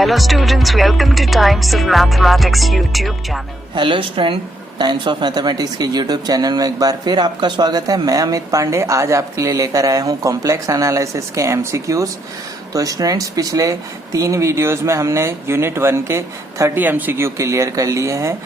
Hello students, welcome to Times of Mathematics YouTube channel. Hello student, times of mathematics के YouTube channel में एक बार फिर आपका स्वागत है। मैं अमित पांडे आज आपके लिए लेकर आया हूं कॉम्प्लेक्स एनालिसिस के एमसीक्यूज। तो स्टूडेंट्स, पिछले 3 वीडियोस में हमने यूनिट 1 के 30 एमसीक्यू क्लियर कर लिए हैं।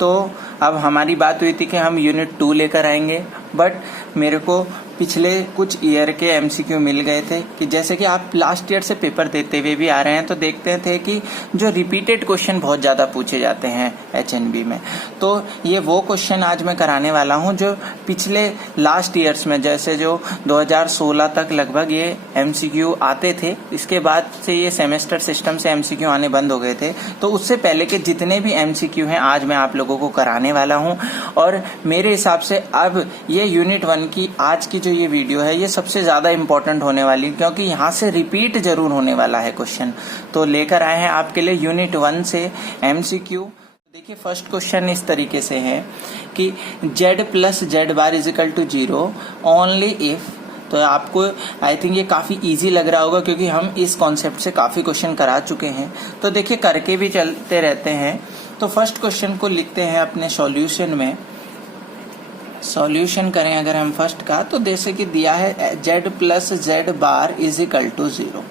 तो अब हमारी बात हुई थी कि हम यूनिट 2 लेकर आएंगे, बट मेरे को पिछले कुछ ईयर के एमसीक्यू मिल गए थे कि जैसे कि आप लास्ट ईयर से पेपर देते हुए भी आ रहे हैं, तो देखते थे कि जो रिपीटेड क्वेश्चन बहुत ज़्यादा पूछे जाते हैं एचएनबी में। तो ये वो क्वेश्चन आज मैं कराने वाला हूं जो पिछले लास्ट ईयर्स में, जैसे जो 2016 तक लगभग ये एमसीक्यू आते थे। इसके बाद से ये सेमेस्टर सिस्टम से एमसीक्यू आने बंद हो गए थे। तो उससे पहले के जितने भी एमसीक्यू हैं आज मैं आप लोगों को कराने वाला हूं। और मेरे हिसाब से अब ये यूनिट 1 की आज की जो ये वीडियो है ये सबसे ज्यादा इंपॉर्टेंट होने वाली है, क्योंकि यहाँ से रिपीट जरूर होने वाला है क्वेश्चन। तो लेकर आए हैं आपके लिए यूनिट 1 से एमसीक्यू। देखिए, फर्स्ट क्वेश्चन इस तरीके से है कि z plus z bar is equal to 0 only if. तो आपको आई थिंक ये काफी इजी लग रहा होगा, क्योंकि हम इस कॉन्सेप्ट से काफी क्वेश्चन करा चुके हैं। तो देखिए, करके भी चलते रहते हैं। तो फर्स्ट क्वेश्चन को लिखते हैं अपने सॉल्यूशन में। सॉल्यूशन करें अगर हम फर्स्ट का, तो जैसे कि दिया है z plus z bar is equal to 0।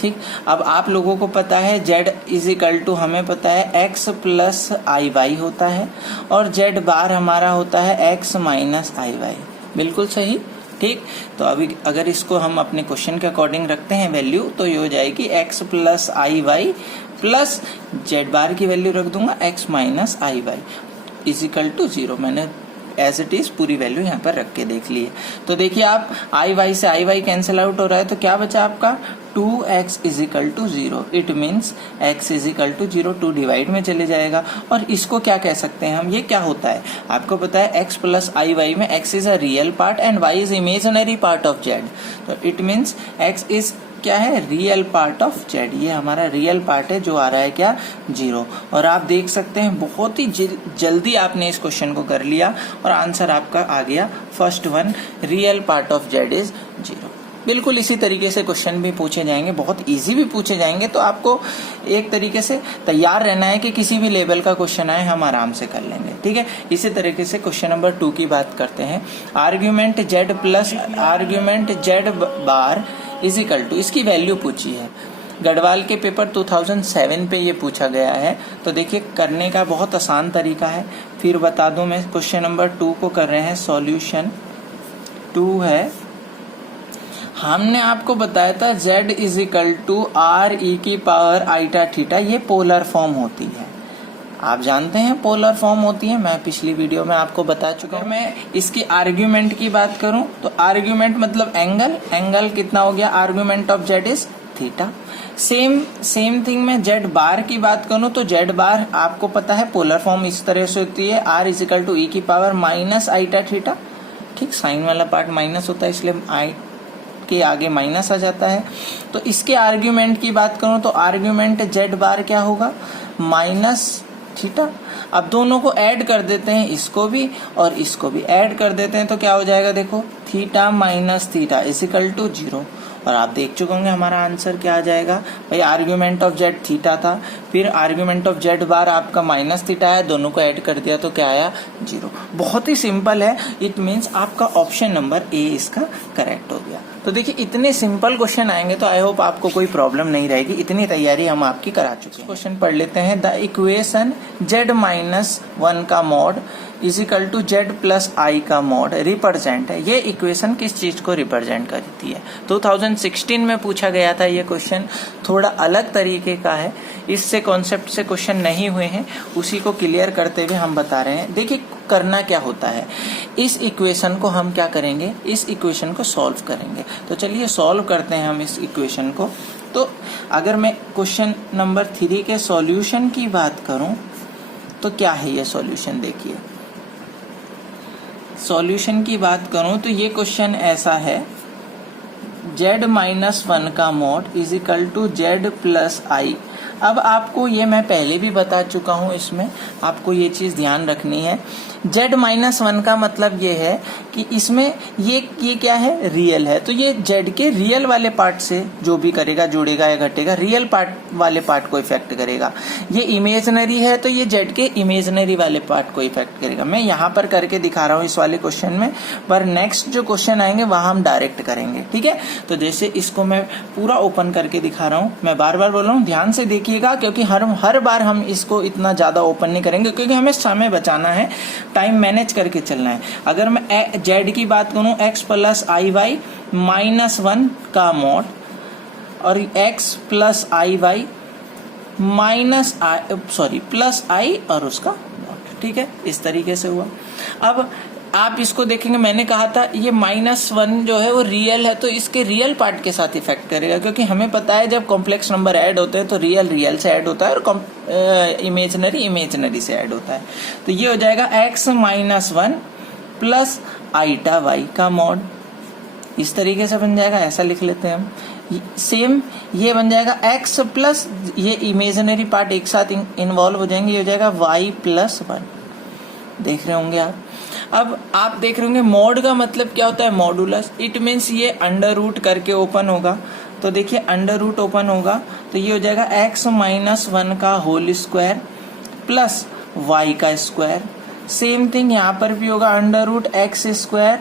ठीक, अब आप लोगों को पता है z इज इक्वल टू, हमें पता है x प्लस आई वाई होता है, और z बार हमारा होता है x माइनस आई वाई। बिल्कुल सही। ठीक, तो अभी अगर इसको हम अपने क्वेश्चन के अकॉर्डिंग रखते हैं वैल्यू, तो ये हो जाएगी x plus i y plus z bar की वैल्यू रख दूंगा x minus i y is equal to 0। मैंने एज इट इज पूरी वैल्यू यहाँ पर रख के देख ली है। तो देखिए, आप आई वाई से आई वाई कैंसिल आउट हो रहा है, तो क्या बचा आपका 2x is equal to 0। It means x is equal to 0, 2 divide में चले जाएगा। और इसको क्या कह सकते हैं हम, ये क्या होता है आपको पता है, x प्लस आई वाई में x is a real part and y is imaginary part of z। तो इट मीन्स x इज क्या है, रियल पार्ट ऑफ z। ये हमारा रियल पार्ट है जो आ रहा है क्या, 0। और आप देख सकते हैं बहुत ही जल्दी आपने इस क्वेश्चन को कर लिया और आंसर आपका आ गया first one, real part of z is 0। बिल्कुल इसी तरीके से क्वेश्चन भी पूछे जाएंगे, बहुत इजी भी पूछे जाएंगे। तो आपको एक तरीके से तैयार रहना है कि किसी भी लेवल का क्वेश्चन आए हम आराम से कर लेंगे। ठीक है, इसी तरीके से क्वेश्चन नंबर 2 की बात करते हैं। Argument z plus argument z bar is equal to, इसकी वैल्यू पूछी है। गढ़वाल के पेपर 2007 पे ये पूछा गया है। तो देखिए, करने का बहुत आसान तरीका है, फिर बता दूं मैं। क्वेश्चन नंबर 2 को कर रहे हैं, सॉल्यूशन 2 है। हमने आपको बताया था z is equal to r e की पावर आईटा थीटा, ये पोलर फॉर्म होती है। आप जानते हैं पोलर फॉर्म होती है, मैं पिछली वीडियो में आपको बता चुका हूं। मैं इसकी आर्ग्यूमेंट की बात करूं तो आर्ग्यूमेंट मतलब एंगल, एंगल कितना हो गया, argument of z is theta. Same thing में z बार की बात करूं तो z बार आपको पता है पोलर फॉर्म इस तरह से होती है, r इज इक्वल टू ई की पावर माइनस आईटा थीटा। ठीक, साइन वाला पार्ट माइनस होता है, इसलिए आई के आगे माइनस आ जाता है। तो इसके आर्ग्यूमेंट की बात करूं तो आर्ग्यूमेंट z बार क्या होगा, माइनस थीटा। अब दोनों को ऐड कर देते हैं, इसको भी और इसको भी ऐड कर देते हैं, तो क्या हो जाएगा, देखो theta minus theta is equal to 0। और आप देख चुके होंगे हमारा आंसर क्या आ जाएगा भाई, आर्ग्यूमेंट ऑफ z थीटा था, फिर आर्ग्यूमेंट ऑफ z बार आपका माइनस थीटा है, दोनों को ऐड कर दिया तो क्या आया, 0। बहुत ही सिंपल है। इट मीन्स आपका ऑप्शन नंबर ए इसका करेक्ट हो गया। तो देखिए, इतने सिंपल क्वेश्चन आएंगे तो आई होप आपको कोई प्रॉब्लम नहीं रहेगी, इतनी तैयारी हम आपकी करा चुके हैं। क्वेश्चन पढ़ लेते हैं। द इक्वेशन z माइनस 1 का mod is equal to z plus i का मॉड रिप्रेजेंट है। ये इक्वेशन किस चीज को रिप्रेजेंट करती है, 2016 में पूछा गया था ये क्वेश्चन। थोड़ा अलग तरीके का है, इससे कॉन्सेप्ट से क्वेश्चन नहीं हुए हैं, उसी को क्लियर करते हुए हम बता रहे हैं। देखिए, करना क्या होता है, इस इक्वेशन को हम क्या करेंगे, इस इक्वेशन को सॉल्व करेंगे। तो चलिए सॉल्व करते हैं हम इस इक्वेशन को। तो अगर मैं क्वेश्चन नंबर 3 के सॉल्यूशन की बात करूं तो क्या है ये सॉल्यूशन, देखिए सॉल्यूशन की बात करूं तो ये क्वेश्चन ऐसा है, z माइनस 1 का mod is equal to z plus i अब आपको ये मैं पहले भी बता चुका हूँ, इसमें आपको ये चीज ध्यान रखनी है। z-1 का मतलब ये है कि इसमें ये क्या है, रियल है, तो ये z के रियल वाले पार्ट से जो भी करेगा, जोड़ेगा या घटेगा, रियल पार्ट वाले पार्ट को इफेक्ट करेगा। ये इमेजनरी है तो ये z के इमेजनरी वाले पार्ट को इफेक्ट करेगा। मैं यहाँ पर करके दिखा रहा हूँ इस वाले क्वेश्चन में, पर नेक्स्ट जो क्वेश्चन आएंगे वहां हम डायरेक्ट करेंगे, ठीक है। तो जैसे इसको मैं पूरा ओपन करके दिखा रहा हूँ, मैं बार बार बोल रहा हूँ, ध्यान से देखिएगा, क्योंकि हर बार हम इसको इतना ज्यादा ओपन नहीं करेंगे, क्योंकि हमें समय बचाना है, टाइम मैनेज करके चलना है। अगर मैं z की बात करूं, x plus i Y minus 1 का मॉड और x plus i y plus आई और उसका मॉड, ठीक है, इस तरीके से हुआ। अब आप इसको देखेंगे, मैंने कहा था ये -1 जो है वो रियल है, तो इसके रियल पार्ट के साथ इफेक्ट करेगा, क्योंकि हमें पता है जब कॉम्प्लेक्स नंबर ऐड होते हैं तो रियल से ऐड होता है और इमेजनरी से ऐड होता है। तो ये हो जाएगा x-1 प्लस आईटा y का मॉड, इस तरीके से बन जाएगा, ऐसा लिख लेते हैं हम। सेम ये बन जाएगा x प्लस ये इमेजनरी पार्ट एक साथ इन्वॉल्व हो जाएंगे, ये हो जाएगा y+1, देख रहे होंगे आप। अब आप देख रहे होंगे मॉड का मतलब क्या होता है, मॉडुलस, इट मीन्स ये अंडर रूट करके ओपन होगा, तो देखिए अंडर रूट ओपन होगा तो ये हो जाएगा x-1 का होल स्क्वायर प्लस y का स्क्वायर। सेम थिंग यहाँ पर भी होगा, under root x square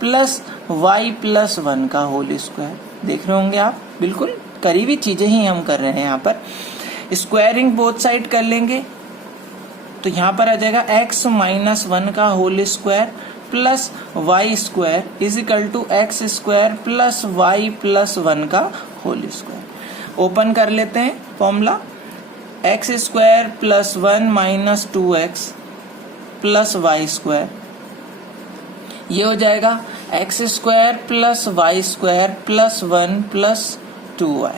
plus y+1 का होल स्क्वायर, देख रहे होंगे आप, बिल्कुल करीबी चीजें ही हम कर रहे हैं। यहाँ पर स्क्वायरिंग बोथ साइड कर लेंगे तो यहाँ पर आ जाएगा x-1 का whole square plus y square is equal to x square plus y+1 का होल स्क्वायर। ओपन कर लेते हैं formula, x square plus 1 minus 2x plus y square, ये हो जाएगा x square plus y square plus 1 plus 2y,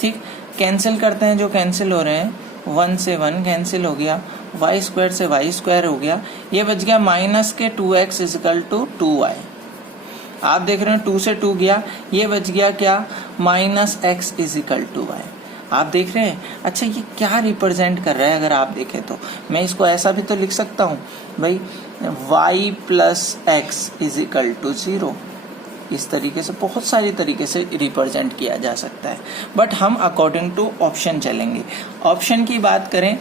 ठीक। Cancel करते हैं, जो कैंसिल हो रहे हैं, 1 से 1 कैंसिल हो गया, y स्क्वायर से y स्क्वायर हो गया, ये बच गया माइनस के 2x is equal to 2y। आप देख रहे हैं 2 से 2 गया, ये बच गया क्या, minus x is equal to y। आप देख रहे हैं, अच्छा ये क्या रिप्रेजेंट कर रहा है, अगर आप देखें तो मैं इसको ऐसा भी तो लिख सकता हूँ भाई, y plus x is equal to 0, इस तरीके से बहुत सारी तरीके से रिप्रेजेंट किया जा सकता है, बट हम अकॉर्डिंग टू ऑप्शन चलेंगे। ऑप्शन की बात करें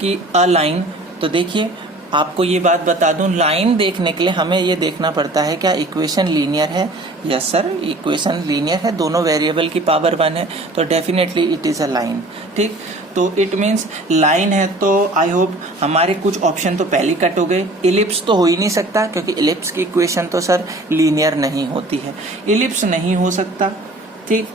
कि अ लाइन, तो देखिए आपको ये बात बता दूं, लाइन देखने के लिए हमें ये देखना पड़ता है क्या इक्वेशन लीनियर है। यस सर, इक्वेशन लीनियर है, दोनों वेरिएबल की पावर 1 है, तो definitely it is a line, ठीक। तो इट मीन्स लाइन है, तो आई होप हमारे कुछ ऑप्शन तो पहले कट हो गए। इलिप्स तो हो ही नहीं सकता, क्योंकि इलिप्स की इक्वेशन तो सर लीनियर नहीं होती है, इलिप्स नहीं हो सकता, ठीक।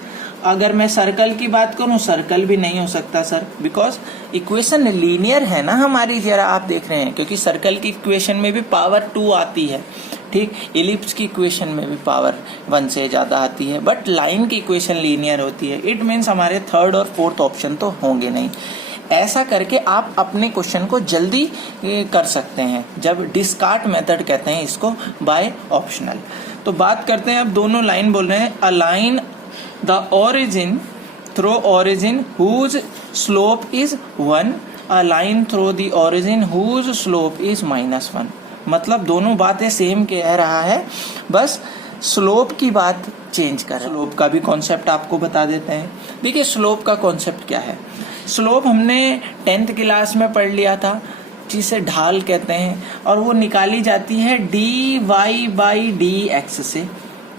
अगर मैं सर्कल की बात करूं, सर्कल भी नहीं हो सकता सर, बिकॉज इक्वेशन लीनियर है ना हमारी, जरा आप देख रहे हैं, क्योंकि सर्कल की इक्वेशन में भी पावर 2 आती है, ठीक। इलिप्स की इक्वेशन में भी पावर 1 से ज्यादा आती है, बट लाइन की इक्वेशन लीनियर होती है। इट मीन्स हमारे थर्ड और फोर्थ ऑप्शन तो होंगे नहीं। ऐसा करके आप अपने क्वेश्चन को जल्दी कर सकते हैं, जब डिस्कार्ट मेथड कहते हैं इसको, बाय ऑप्शनल। तो बात करते हैं, अब दोनों लाइन बोल रहे हैं, align the origin through origin whose slope is 1, a line through the origin whose slope is -1। मतलब दोनों बातें सेम कह रहा है, बस स्लोप की बात चेंज कर। स्लोप का भी कॉन्सेप्ट आपको बता देते हैं। देखिए स्लोप का कॉन्सेप्ट क्या है, स्लोप हमने 10th क्लास में पढ़ लिया था, जिसे ढाल कहते हैं, और वो निकाली जाती है dy/dx से,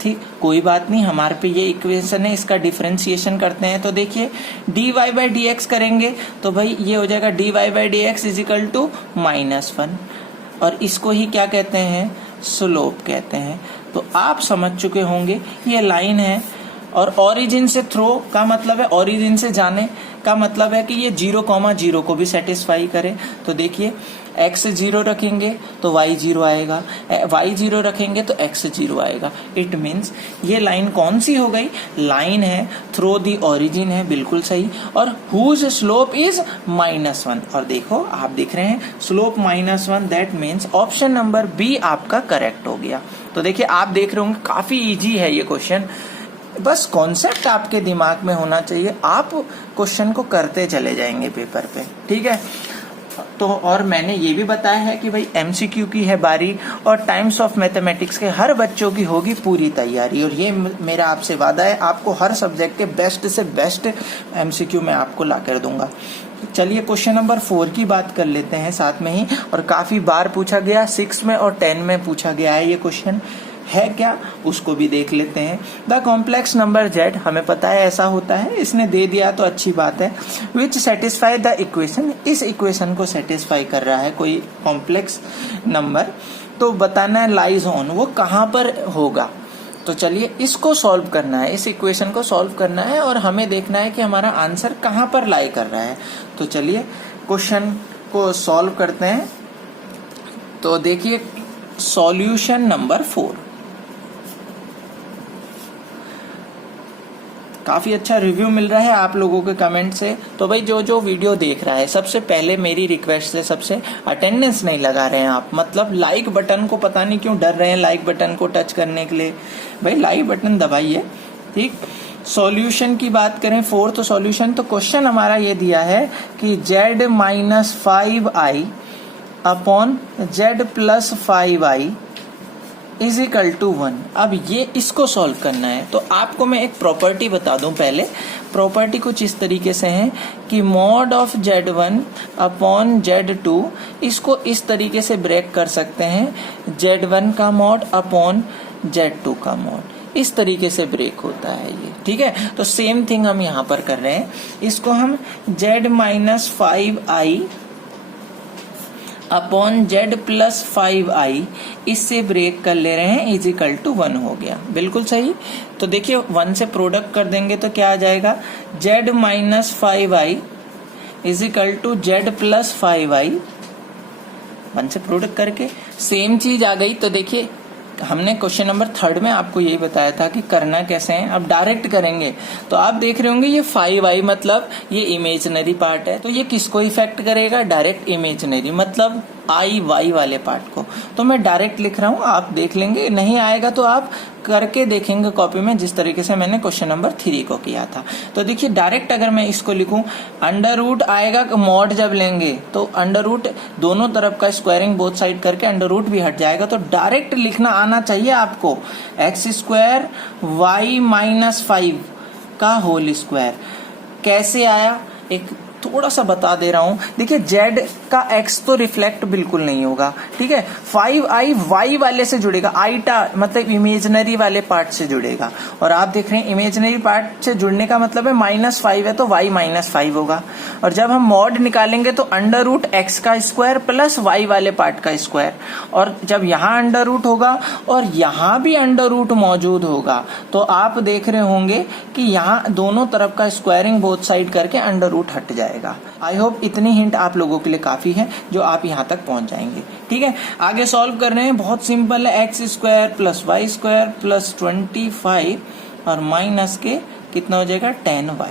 ठीक। कोई बात नहीं, हमारे पे ये इक्वेशन है, इसका डिफरेंशिएशन करते हैं। तो देखिए dy/dx करेंगे तो भाई ये हो जाएगा dy/dx इज इक्वल टू -1, और इसको ही क्या कहते हैं, स्लोप कहते हैं। तो आप समझ चुके होंगे ये लाइन है, और ओरिजिन से थ्रो का मतलब है, ओरिजिन से जाने का मतलब है कि ये 0,0 को भी सेटिस्फाई करे। तो देखिए x 0 रखेंगे तो y 0 आएगा, y 0 रखेंगे तो x 0 आएगा। इट मीन्स ये लाइन कौन सी हो गई, लाइन है थ्रो दी ओरिजिन है, बिल्कुल सही, और हुज स्लोप इज -1। और देखो आप देख रहे हैं slope -1, that means option number b आपका करेक्ट हो गया। तो देखिए आप देख रहे होंगे काफी इजी है ये क्वेश्चन, बस कॉन्सेप्ट आपके दिमाग में होना चाहिए, आप क्वेश्चन को करते चले जाएंगे पेपर पे, ठीक है। तो और मैंने ये भी बताया है कि भाई एमसीक्यू की है बारी और टाइम्स ऑफ मैथमेटिक्स के हर बच्चों की होगी पूरी तैयारी, और ये मेरा आपसे वादा है, आपको हर सब्जेक्ट के बेस्ट से बेस्ट एमसीक्यू मैं आपको ला कर दूंगा। चलिए क्वेश्चन नंबर 4 की बात कर लेते हैं साथ में ही, और काफी बार पूछा गया, 6 में और 10 में पूछा गया है ये क्वेश्चन, है क्या उसको भी देख लेते हैं। द कॉम्प्लेक्स नंबर z, हमें पता है ऐसा होता है, इसने दे दिया तो अच्छी बात है, विच सेटिस्फाई द इक्वेशन, इस इक्वेशन को सेटिस्फाई कर रहा है कोई कॉम्प्लेक्स नंबर, तो बताना है लाइज ऑन, वो कहाँ पर होगा। तो चलिए इसको सॉल्व करना है, इस इक्वेशन को सॉल्व करना है और हमें देखना है कि हमारा आंसर कहाँ पर लाई कर रहा है। तो चलिए क्वेश्चन को सॉल्व करते हैं। तो देखिए सॉल्यूशन नंबर 4, काफी अच्छा रिव्यू मिल रहा है आप लोगों के कमेंट से। तो भाई जो जो वीडियो देख रहा है, सबसे पहले मेरी रिक्वेस्ट है, सबसे अटेंडेंस नहीं लगा रहे हैं आप, मतलब लाइक बटन को पता नहीं क्यों डर रहे हैं लाइक बटन को टच करने के लिए, भाई लाइक बटन दबाइए, ठीक। सॉल्यूशन की बात करें 4th सॉल्यूशन, तो क्वेश्चन हमारा ये दिया है कि z minus 5i upon z plus 5i is equal to 1। अब ये इसको सॉल्व करना है, तो आपको मैं एक प्रॉपर्टी बता दूं पहले। प्रॉपर्टी कुछ इस तरीके से है कि mod of z1 upon z2, इसको इस तरीके से ब्रेक कर सकते हैं, z1 का मॉड अपॉन z2 का मॉड, इस तरीके से ब्रेक होता है ये, ठीक है। तो सेम थिंग हम यहाँ पर कर रहे हैं, इसको हम z minus 5i upon z plus 5i इससे ब्रेक कर ले रहे हैं, इज इक्वल टू 1 हो गया, बिल्कुल सही। तो देखिए 1 से प्रोडक्ट कर देंगे तो क्या आ जाएगा, z minus 5i is equal to z plus 5i, 1 से प्रोडक्ट करके सेम चीज आ गई। तो देखिए हमने क्वेश्चन नंबर 3 में आपको यही बताया था कि करना कैसे है, अब डायरेक्ट करेंगे। तो आप देख रहे होंगे ये 5i मतलब ये इमेजिनरी पार्ट है, तो ये किसको इफेक्ट करेगा, डायरेक्ट इमेजिनरी मतलब i y वाले पार्ट को। तो मैं डायरेक्ट लिख रहा हूँ, आप देख लेंगे, नहीं आएगा तो आप करके देखेंगे कॉपी में, जिस तरीके से मैंने क्वेश्चन नंबर 3 को किया था। तो देखिए डायरेक्ट अगर मैं इसको लिखूं, अंडर रूट आएगा, मॉड जब लेंगे तो अंडर रूट दोनों तरफ का स्क्वायरिंग बोथ साइड करके अंडर रूट भी हट जाएगा। तो डायरेक्ट लिखना आना चाहिए आपको, एक्स स्क्वायर वाई माइनस 5 का होल स्क्वायर। कैसे आया एक थोड़ा सा बता दे रहा हूं, देखिए z का x तो रिफ्लेक्ट बिल्कुल नहीं होगा, ठीक है। 5i y वाले से जुड़ेगा, आईटा मतलब इमेजिनरी वाले पार्ट से जुड़ेगा, और आप देख रहे हैं इमेजिनरी पार्ट से जुड़ने का मतलब है -5 है तो y -5 होगा। और जब हम मॉड निकालेंगे तो अंडर रूट x का स्क्वायर प्लस y वाले पार्ट का स्क्वायर, और जब यहाँ अंडर रूट होगा और यहाँ भी अंडर रूट मौजूद होगा तो आप देख रहे होंगे कि यहाँ दोनों तरफ का स्क्वायरिंग बोथ साइड करके अंडर रूट हट जाएगा। आई होप इतनी हिंट आप लोगों के लिए काफी है जो आप यहाँ तक पहुंच जाएंगे, ठीक है। आगे सॉल्व कर रहे हैं, बहुत सिंपल है, x square plus y square plus 25 और माइनस के कितना हो जाएगा 10y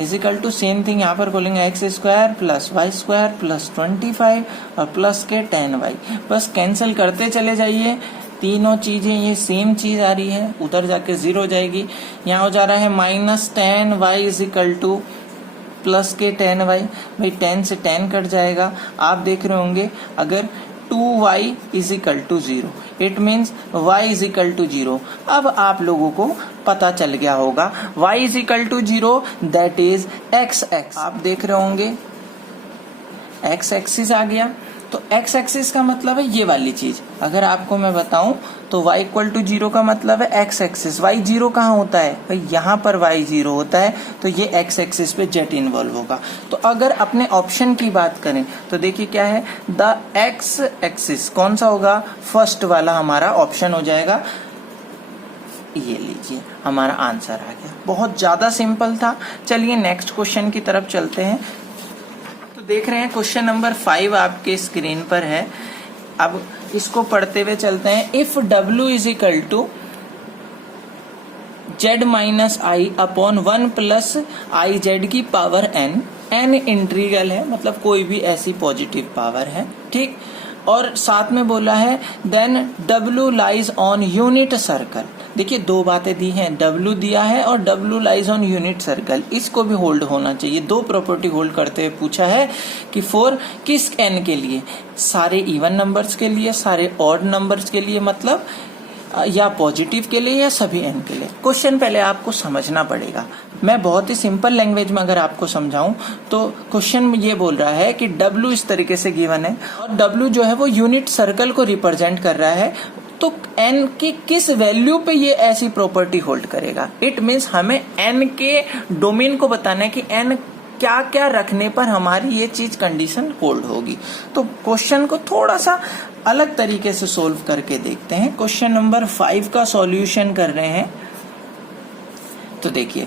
is equal to same thing यहाँ पर खोलेंगे, x square plus y square plus 25 और प्लस के 10y। बस कैंसिल करते चले जाइए, तीनों चीजें ये सेम चीज आ रही है, उधर जाके 0 हो जाएगी। यहाँ हो जा रहा है -10y इजिकल टू प्लस के 10y, भाई 10 से 10 कट जाएगा। आप देख रहे होंगे अगर 2y is equal to 0, it means y is equal to 0। अब आप लोगों को पता चल गया होगा y is equal to 0 that is x x. आप देख रहे होंगे x एक्सिस आ गया, तो x एक्सिस का मतलब है ये वाली चीज। अगर आपको मैं बताऊं तो y इक्वल टू 0 का मतलब है x एक्सिस। y 0 कहाँ होता है भाई, यहाँ पर y 0 होता है, तो ये x एक्सिस पे z इन्वॉल्व होगा। तो अगर अपने ऑप्शन की बात करें तो देखिए क्या है, द x एक्सिस कौन सा होगा, फर्स्ट वाला हमारा ऑप्शन हो जाएगा। ये लीजिए हमारा आंसर आ गया, बहुत ज्यादा सिंपल था। चलिए नेक्स्ट क्वेश्चन की तरफ चलते हैं। देख रहे हैं क्वेश्चन नंबर 5 आपके स्क्रीन पर है। अब इसको पढ़ते हुए चलते हैं। If W is equal to z minus i upon 1 plus i z की पावर n, n इंटीग्रल है मतलब कोई भी ऐसी पॉजिटिव पावर है, ठीक। और साथ में बोला है then W lies on unit circle. देखिए दो बातें दी हैं, W दिया है और W lies on unit circle, इसको भी होल्ड होना चाहिए। दो प्रॉपर्टी होल्ड करते हुए पूछा है कि फॉर किस n के लिए, सारे इवन नंबर्स के लिए, सारे ऑड नंबर्स के लिए, मतलब या पॉजिटिव के लिए या सभी n के लिए। क्वेश्चन पहले आपको समझना पड़ेगा। मैं बहुत ही सिंपल लैंग्वेज में अगर आपको समझाऊं तो क्वेश्चन ये बोल रहा है कि W इस तरीके से गिवन है और W जो है वो यूनिट सर्कल को रिप्रेजेंट कर रहा है, तो n की किस वैल्यू पे ये ऐसी प्रॉपर्टी होल्ड करेगा। इट मीन्स हमें n के डोमेन को बताना है कि n क्या क्या रखने पर हमारी ये चीज कंडीशन होल्ड होगी। तो क्वेश्चन को थोड़ा सा अलग तरीके से सोल्व करके देखते हैं। क्वेश्चन नंबर 5 का सॉल्यूशन कर रहे हैं। तो देखिए,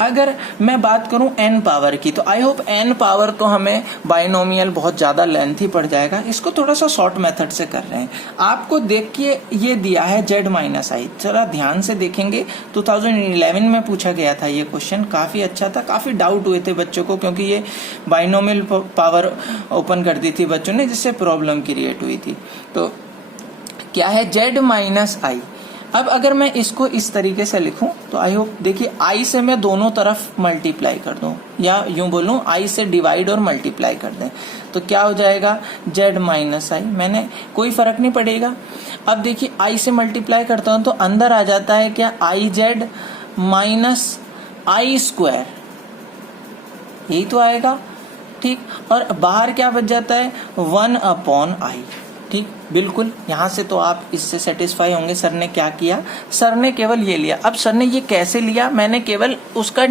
अगर मैं बात करूं n पावर की, तो आई होप n पावर तो हमें बाइनोमियल बहुत ज्यादा लेंथी पड़ जाएगा, इसको थोड़ा सा शॉर्ट मेथड से कर रहे हैं। आपको देखिए ये दिया है z माइनस आई, जरा ध्यान से देखेंगे। 2011 में पूछा गया था ये क्वेश्चन, काफी अच्छा था, काफी डाउट हुए थे बच्चों को, क्योंकि ये बाइनोमियल पावर ओपन कर दी थी बच्चों ने, जिससे प्रॉब्लम क्रिएट हुई थी। तो क्या है z माइनस आई। अब अगर मैं इसको इस तरीके से लिखूं तो आई होप, देखिए आई से मैं दोनों तरफ मल्टीप्लाई कर दूं, या यूं बोलूं आई से डिवाइड और मल्टीप्लाई कर दें, तो क्या हो जाएगा z माइनस आई। मैंने कोई फर्क नहीं पड़ेगा। अब देखिए आई से मल्टीप्लाई करता हूं तो अंदर आ जाता है क्या, I Z minus I square, यही तो आएगा, ठीक। और बाहर क्या बच जाता है, 1 अपॉन आई, ठीक। बिल्कुल, यहां से तो आप इससे सेटिस्फाई होंगे। सर ने क्या किया, सर ने केवल ये लिया। अब सर ने ये कैसे लिया, मैंने केवल उसका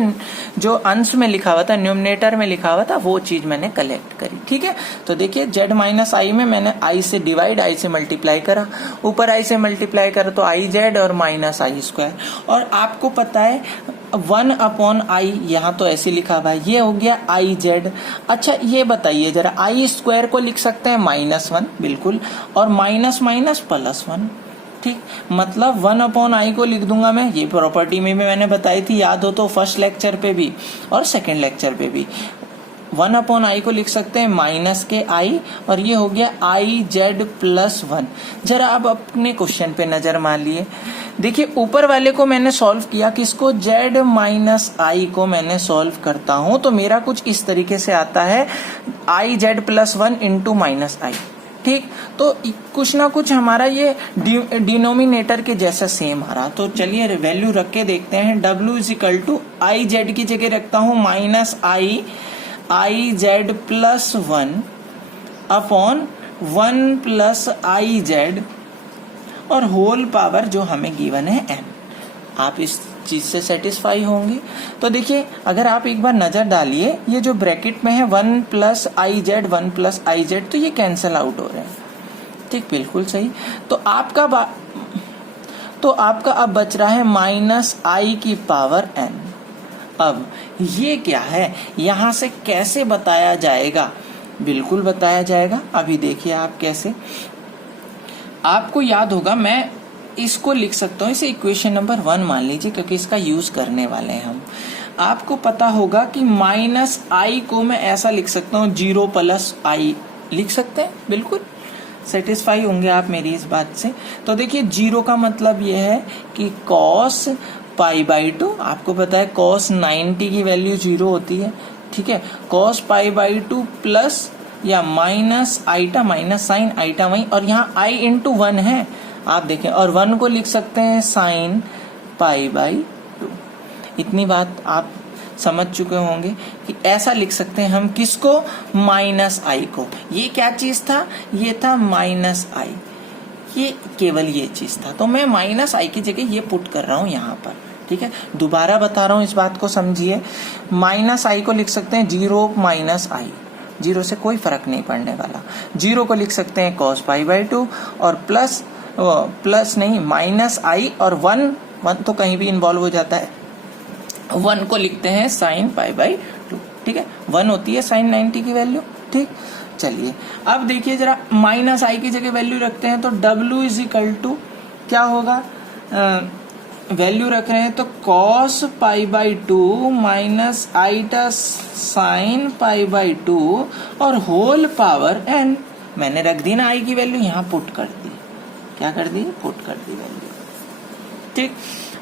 जो अंश में लिखा हुआ था, न्यूमरेटर में लिखा हुआ था, वो चीज मैंने कलेक्ट करी, ठीक है। तो देखिए z माइनस आई में मैंने आई से डिवाइड, आई से मल्टीप्लाई करा, ऊपर आई से मल्टीप्लाई करा तो आई जेड और माइनस आई स्क्वायर। और आपको पता है 1 अपॉन आई, यहाँ तो ऐसे लिखा हुआ है, ये हो गया आई जेड। अच्छा ये बताइए जरा, आई स्क्वायर को लिख सकते हैं -1, बिल्कुल, और माइनस माइनस +1, ठीक। मतलब 1 अपॉन आई को लिख दूंगा मैं, ये प्रॉपर्टी में भी मैंने बताई थी, याद हो तो, फर्स्ट लेक्चर पे भी और सेकंड लेक्चर पे भी। 1 अपॉन आई को लिख सकते हैं माइनस के आई, और ये हो गया आई जेड +1। जरा अब अपने क्वेश्चन पे नजर मार लिए। देखिए ऊपर वाले को मैंने सॉल्व किया, किसको, z माइनस आई को मैंने सॉल्व करता हूं तो मेरा कुछ इस तरीके से आता है, आई जेड +1 इंटू माइनस आई, ठीक। तो कुछ ना कुछ हमारा ये डिनोमिनेटर के जैसा सेम आ रहा। तो चलिए वैल्यू रख के देखते हैं। w is equal to i z की जगह रखता हूं minus i z +1 upon 1 plus i z और होल पावर जो हमें गिवन है n। आप इस चीज से सेटिस्फाई होंगे। तो देखिए अगर आप एक बार नजर डालिए, ये जो ब्रैकेट में है 1 plus i z 1 plus i Z, तो ये कैंसिल आउट हो रहे हैं, ठीक, बिल्कुल सही। तो आपका अब बच रहा है माइनस आई की पावर n। अब ये क्या है, यहां से कैसे बताया जाएगा, बिल्कुल बताया जाएगा। अभी देखिए आप कैसे, आपको याद होगा, मैं इसको लिख सकता हूँ, इसे इक्वेशन नंबर 1 मान लीजिए, क्योंकि इसका यूज करने वाले हैं हम। आपको पता होगा कि माइनस आई को मैं ऐसा लिख सकता हूँ, 0 प्लस आई लिख सकते हैं, बिल्कुल सेटिस्फाई होंगे आप मेरी इस बात से। तो देखिए 0 का मतलब ये है कि cos π/2, आपको पता है cos 90 की वैल्यू 0 होती है, ठीक है। cos π/2 प्लस या माइनस आइटा माइनस साइन आइटा वही, और यहाँ i इंटू 1 है, आप देखें, और 1 को लिख सकते हैं साइन π/2। इतनी बात आप समझ चुके होंगे कि ऐसा लिख सकते हैं हम, किसको, माइनस आई को। ये क्या चीज था, ये था माइनस आई, ये केवल ये चीज था। तो मैं माइनस आई की जगह ये पुट कर रहा हूं यहाँ पर, ठीक है। दोबारा बता रहा हूं, इस बात को समझिए। माइनस आई को लिख सकते हैं 0 माइनस आई, 0 से कोई फर्क नहीं पड़ने वाला। 0 को लिख सकते हैं cos π/2 और प्लस नहीं माइनस आई, और 1 तो कहीं भी इन्वॉल्व हो जाता है, 1 को लिखते हैं साइन π/2, ठीक है। 1 होती है साइन 90 की वैल्यू, ठीक। चलिए अब देखिए जरा, माइनस आई की जगह वैल्यू रखते हैं तो w इज इक्वल टू क्या होगा, वैल्यू रख रहे हैं तो cos π/2 माइनस आइटा साइन π/2 और होल पावर n। मैंने रख दी ना आई की वैल्यू, यहाँ पुट कर दी, क्या कर दी, पुट कर दी वैल्यू, ठीक।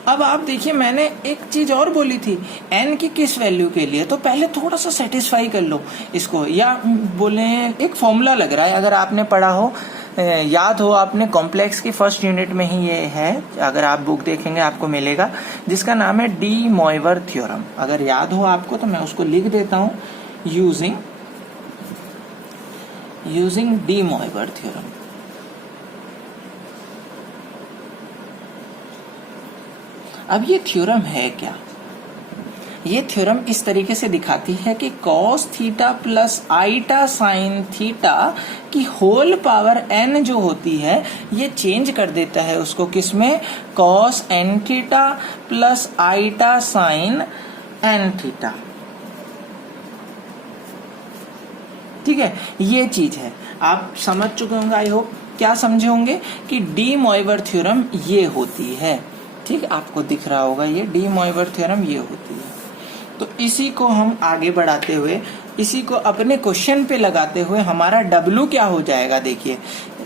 अब आप देखिए मैंने एक चीज और बोली थी n की किस वैल्यू के लिए, तो पहले थोड़ा सा सेटिस्फाई कर लो इसको, या बोले एक फॉर्मूला लग रहा है, अगर आपने पढ़ा हो, याद हो आपने, कॉम्प्लेक्स की फर्स्ट यूनिट में ही ये है, अगर आप बुक देखेंगे आपको मिलेगा, जिसका नाम है डी मॉइवर थ्योरम। अगर याद हो आपको तो मैं उसको लिख देता हूं, यूजिंग डी मॉइवर थ्योरम। अब ये थ्योरम है क्या? ये थ्योरम इस तरीके से दिखाती है कि cos theta plus आईटा sine theta की होल पावर n जो होती है ये चेंज कर देता है उसको किसमें, cos n theta plus आईटा sine n theta. ठीक है, ये चीज है, आप समझ चुके होंगे, आई होप। क्या समझे होंगे कि डी मॉइवर थ्योरम ये होती है। ठीक, आपको दिख रहा होगा ये डी मॉइवर थ्योरम ये होती है। तो इसी को हम आगे बढ़ाते हुए, इसी को अपने क्वेश्चन पे लगाते हुए हमारा W क्या हो जाएगा, देखिए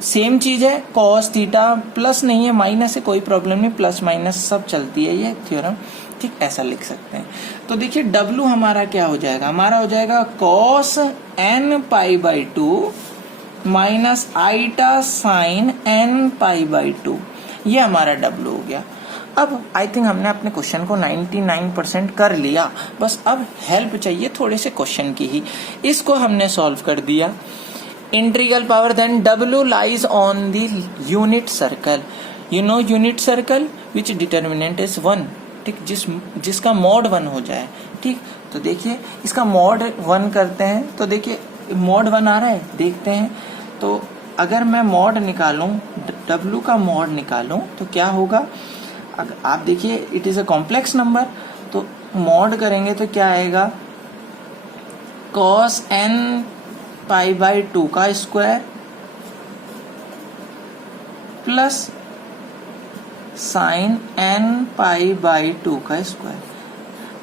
सेम चीज है, cos थीटा प्लस नहीं है माइनस है, कोई प्रॉब्लम नहीं, प्लस माइनस सब चलती है ये थ्योरम। ठीक, ऐसा लिख सकते हैं। तो देखिए W हमारा क्या हो जाएगा, हमारा हो जाएगा cos n pi by 2 minus iota sine n pi by 2, ये हमारा W हो गया। अब आई थिंक हमने अपने क्वेश्चन को 99% कर लिया, बस अब हेल्प चाहिए थोड़े से क्वेश्चन की ही। इसको हमने सॉल्व कर दिया। Integral power then W lies on the unit circle, you know unit circle which determinant is 1। ठीक, जिसका मॉड 1 हो जाए। ठीक, तो देखिए इसका मॉड 1 करते हैं, तो देखिए मॉड 1 आ रहा है, देखते हैं। तो अगर मैं मॉड निकालूं, W का मॉड निकालूं तो क्या होगा, आप देखिए it is a complex number, तो मॉड करेंगे तो क्या आएगा, cos n पाई बाई 2 का square plus sign n pi by 2 का स्क्वायर।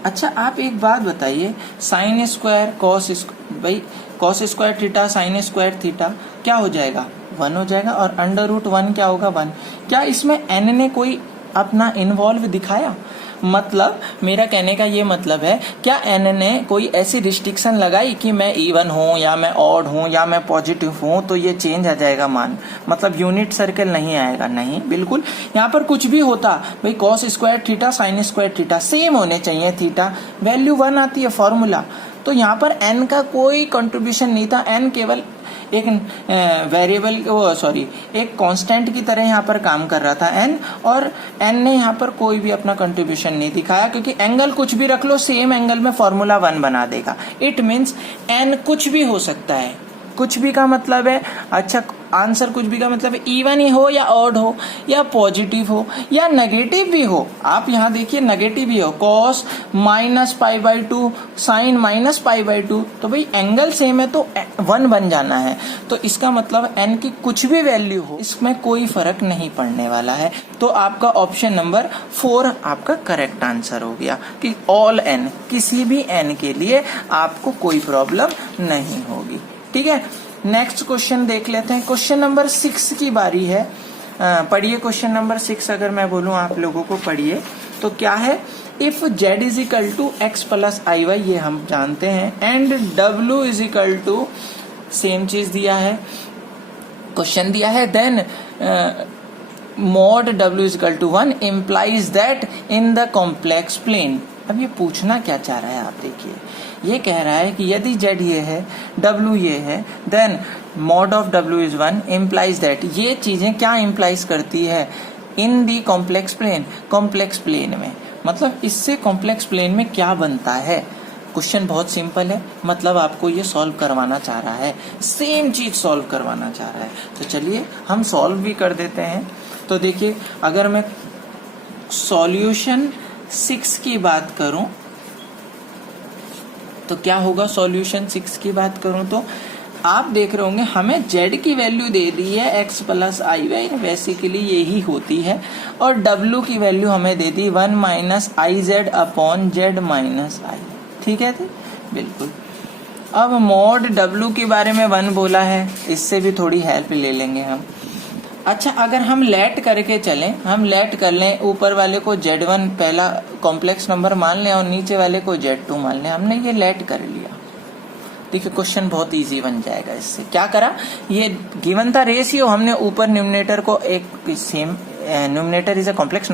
अच्छा आप एक बात बताइए, sine square cos square theta sine square theta क्या हो जाएगा, 1 हो जाएगा, और अंडर रूट 1 क्या होगा, 1। क्या इसमें n ने कोई अपना इन्वॉल्व दिखाया, मतलब मेरा कहने का ये मतलब है, क्या n ने कोई ऐसी रिस्ट्रिक्शन लगाई कि मैं इवन हूं या मैं ऑड हूं या मैं पॉजिटिव हूं तो ये चेंज आ जाएगा मान, मतलब यूनिट सर्कल नहीं आएगा, नहीं, बिल्कुल। यहाँ पर कुछ भी होता भाई, cos square theta sine square theta same होने चाहिए, थीटा वैल्यू 1 आती है फॉर्मूला, तो यहाँ पर n का कोई कंट्रीब्यूशन नहीं था, n केवल एक वेरिएबल एक कांस्टेंट की तरह यहाँ पर काम कर रहा था n, और n ने यहाँ पर कोई भी अपना कंट्रीब्यूशन नहीं दिखाया, क्योंकि एंगल कुछ भी रख लो सेम एंगल में फॉर्मूला 1 बना देगा। इट मीन्स n कुछ भी हो सकता है, कुछ भी का मतलब है, अच्छा आंसर कुछ भी का मतलब है इवन ही हो या ऑड हो या पॉजिटिव हो या नेगेटिव भी हो। आप यहाँ देखिए नेगेटिव भी हो, cos minus pi by 2 sine minus pi by 2, तो भाई एंगल सेम है तो 1 बन जाना है, तो इसका मतलब n की कुछ भी वैल्यू हो इसमें कोई फर्क नहीं पड़ने वाला है। तो आपका ऑप्शन नंबर 4 आपका करेक्ट आंसर हो गया कि ऑल n, किसी भी n के लिए आपको कोई प्रॉब्लम नहीं होगी। ठीक है, नेक्स्ट क्वेश्चन देख लेते हैं। क्वेश्चन नंबर 6 की बारी है, पढ़िए क्वेश्चन नंबर 6। अगर मैं बोलूं आप लोगों को पढ़िए तो क्या है, if z is equal to x plus i y, ये हम जानते हैं, and w is equal to same चीज दिया है, क्वेश्चन दिया है, then mod w is equal to 1 implies that in the complex plane. अब ये पूछना क्या चाह रहा है, आप देखिए, ये कह रहा है कि यदि z ये है, w ये है, then mod of w is 1 implies that, ये चीजें क्या इम्प्लाइज करती है, in the complex plane, complex plane में, मतलब इससे कॉम्प्लेक्स प्लेन में क्या बनता है। क्वेश्चन बहुत सिंपल है, मतलब आपको ये सॉल्व करवाना चाह रहा है, सेम चीज सॉल्व करवाना चाह रहा है, तो चलिए हम सॉल्व भी कर देते हैं। तो देखिए अगर मैं सॉल्यूशन 6 की बात करूं तो क्या होगा, सॉल्यूशन 6 की बात करूं तो आप देख रहे होंगे हमें z की वैल्यू दे दी है x plus i y, basically यही होती है, और w की वैल्यू हमें दे दी 1 minus i z upon z minus i. ठीक है, तो बिल्कुल। अब मॉड w के बारे में 1 बोला है, इससे भी थोड़ी हेल्प ले लेंगे हम। अच्छा, अगर हम लेट करके चलें, हम लेट कर लें, ऊपर वाले को Z1 पहला कॉम्प्लेक्स नंबर मान लें और नीचे वाले को Z2 मान लें, हमने ये लेट कर लिया। देखिए क्वेश्चन बहुत इजी बन जाएगा। इससे क्या करा, ये गिवन था रेशियो, हमने ऊपर न्यूमरेटर को एक same, numerator is a complex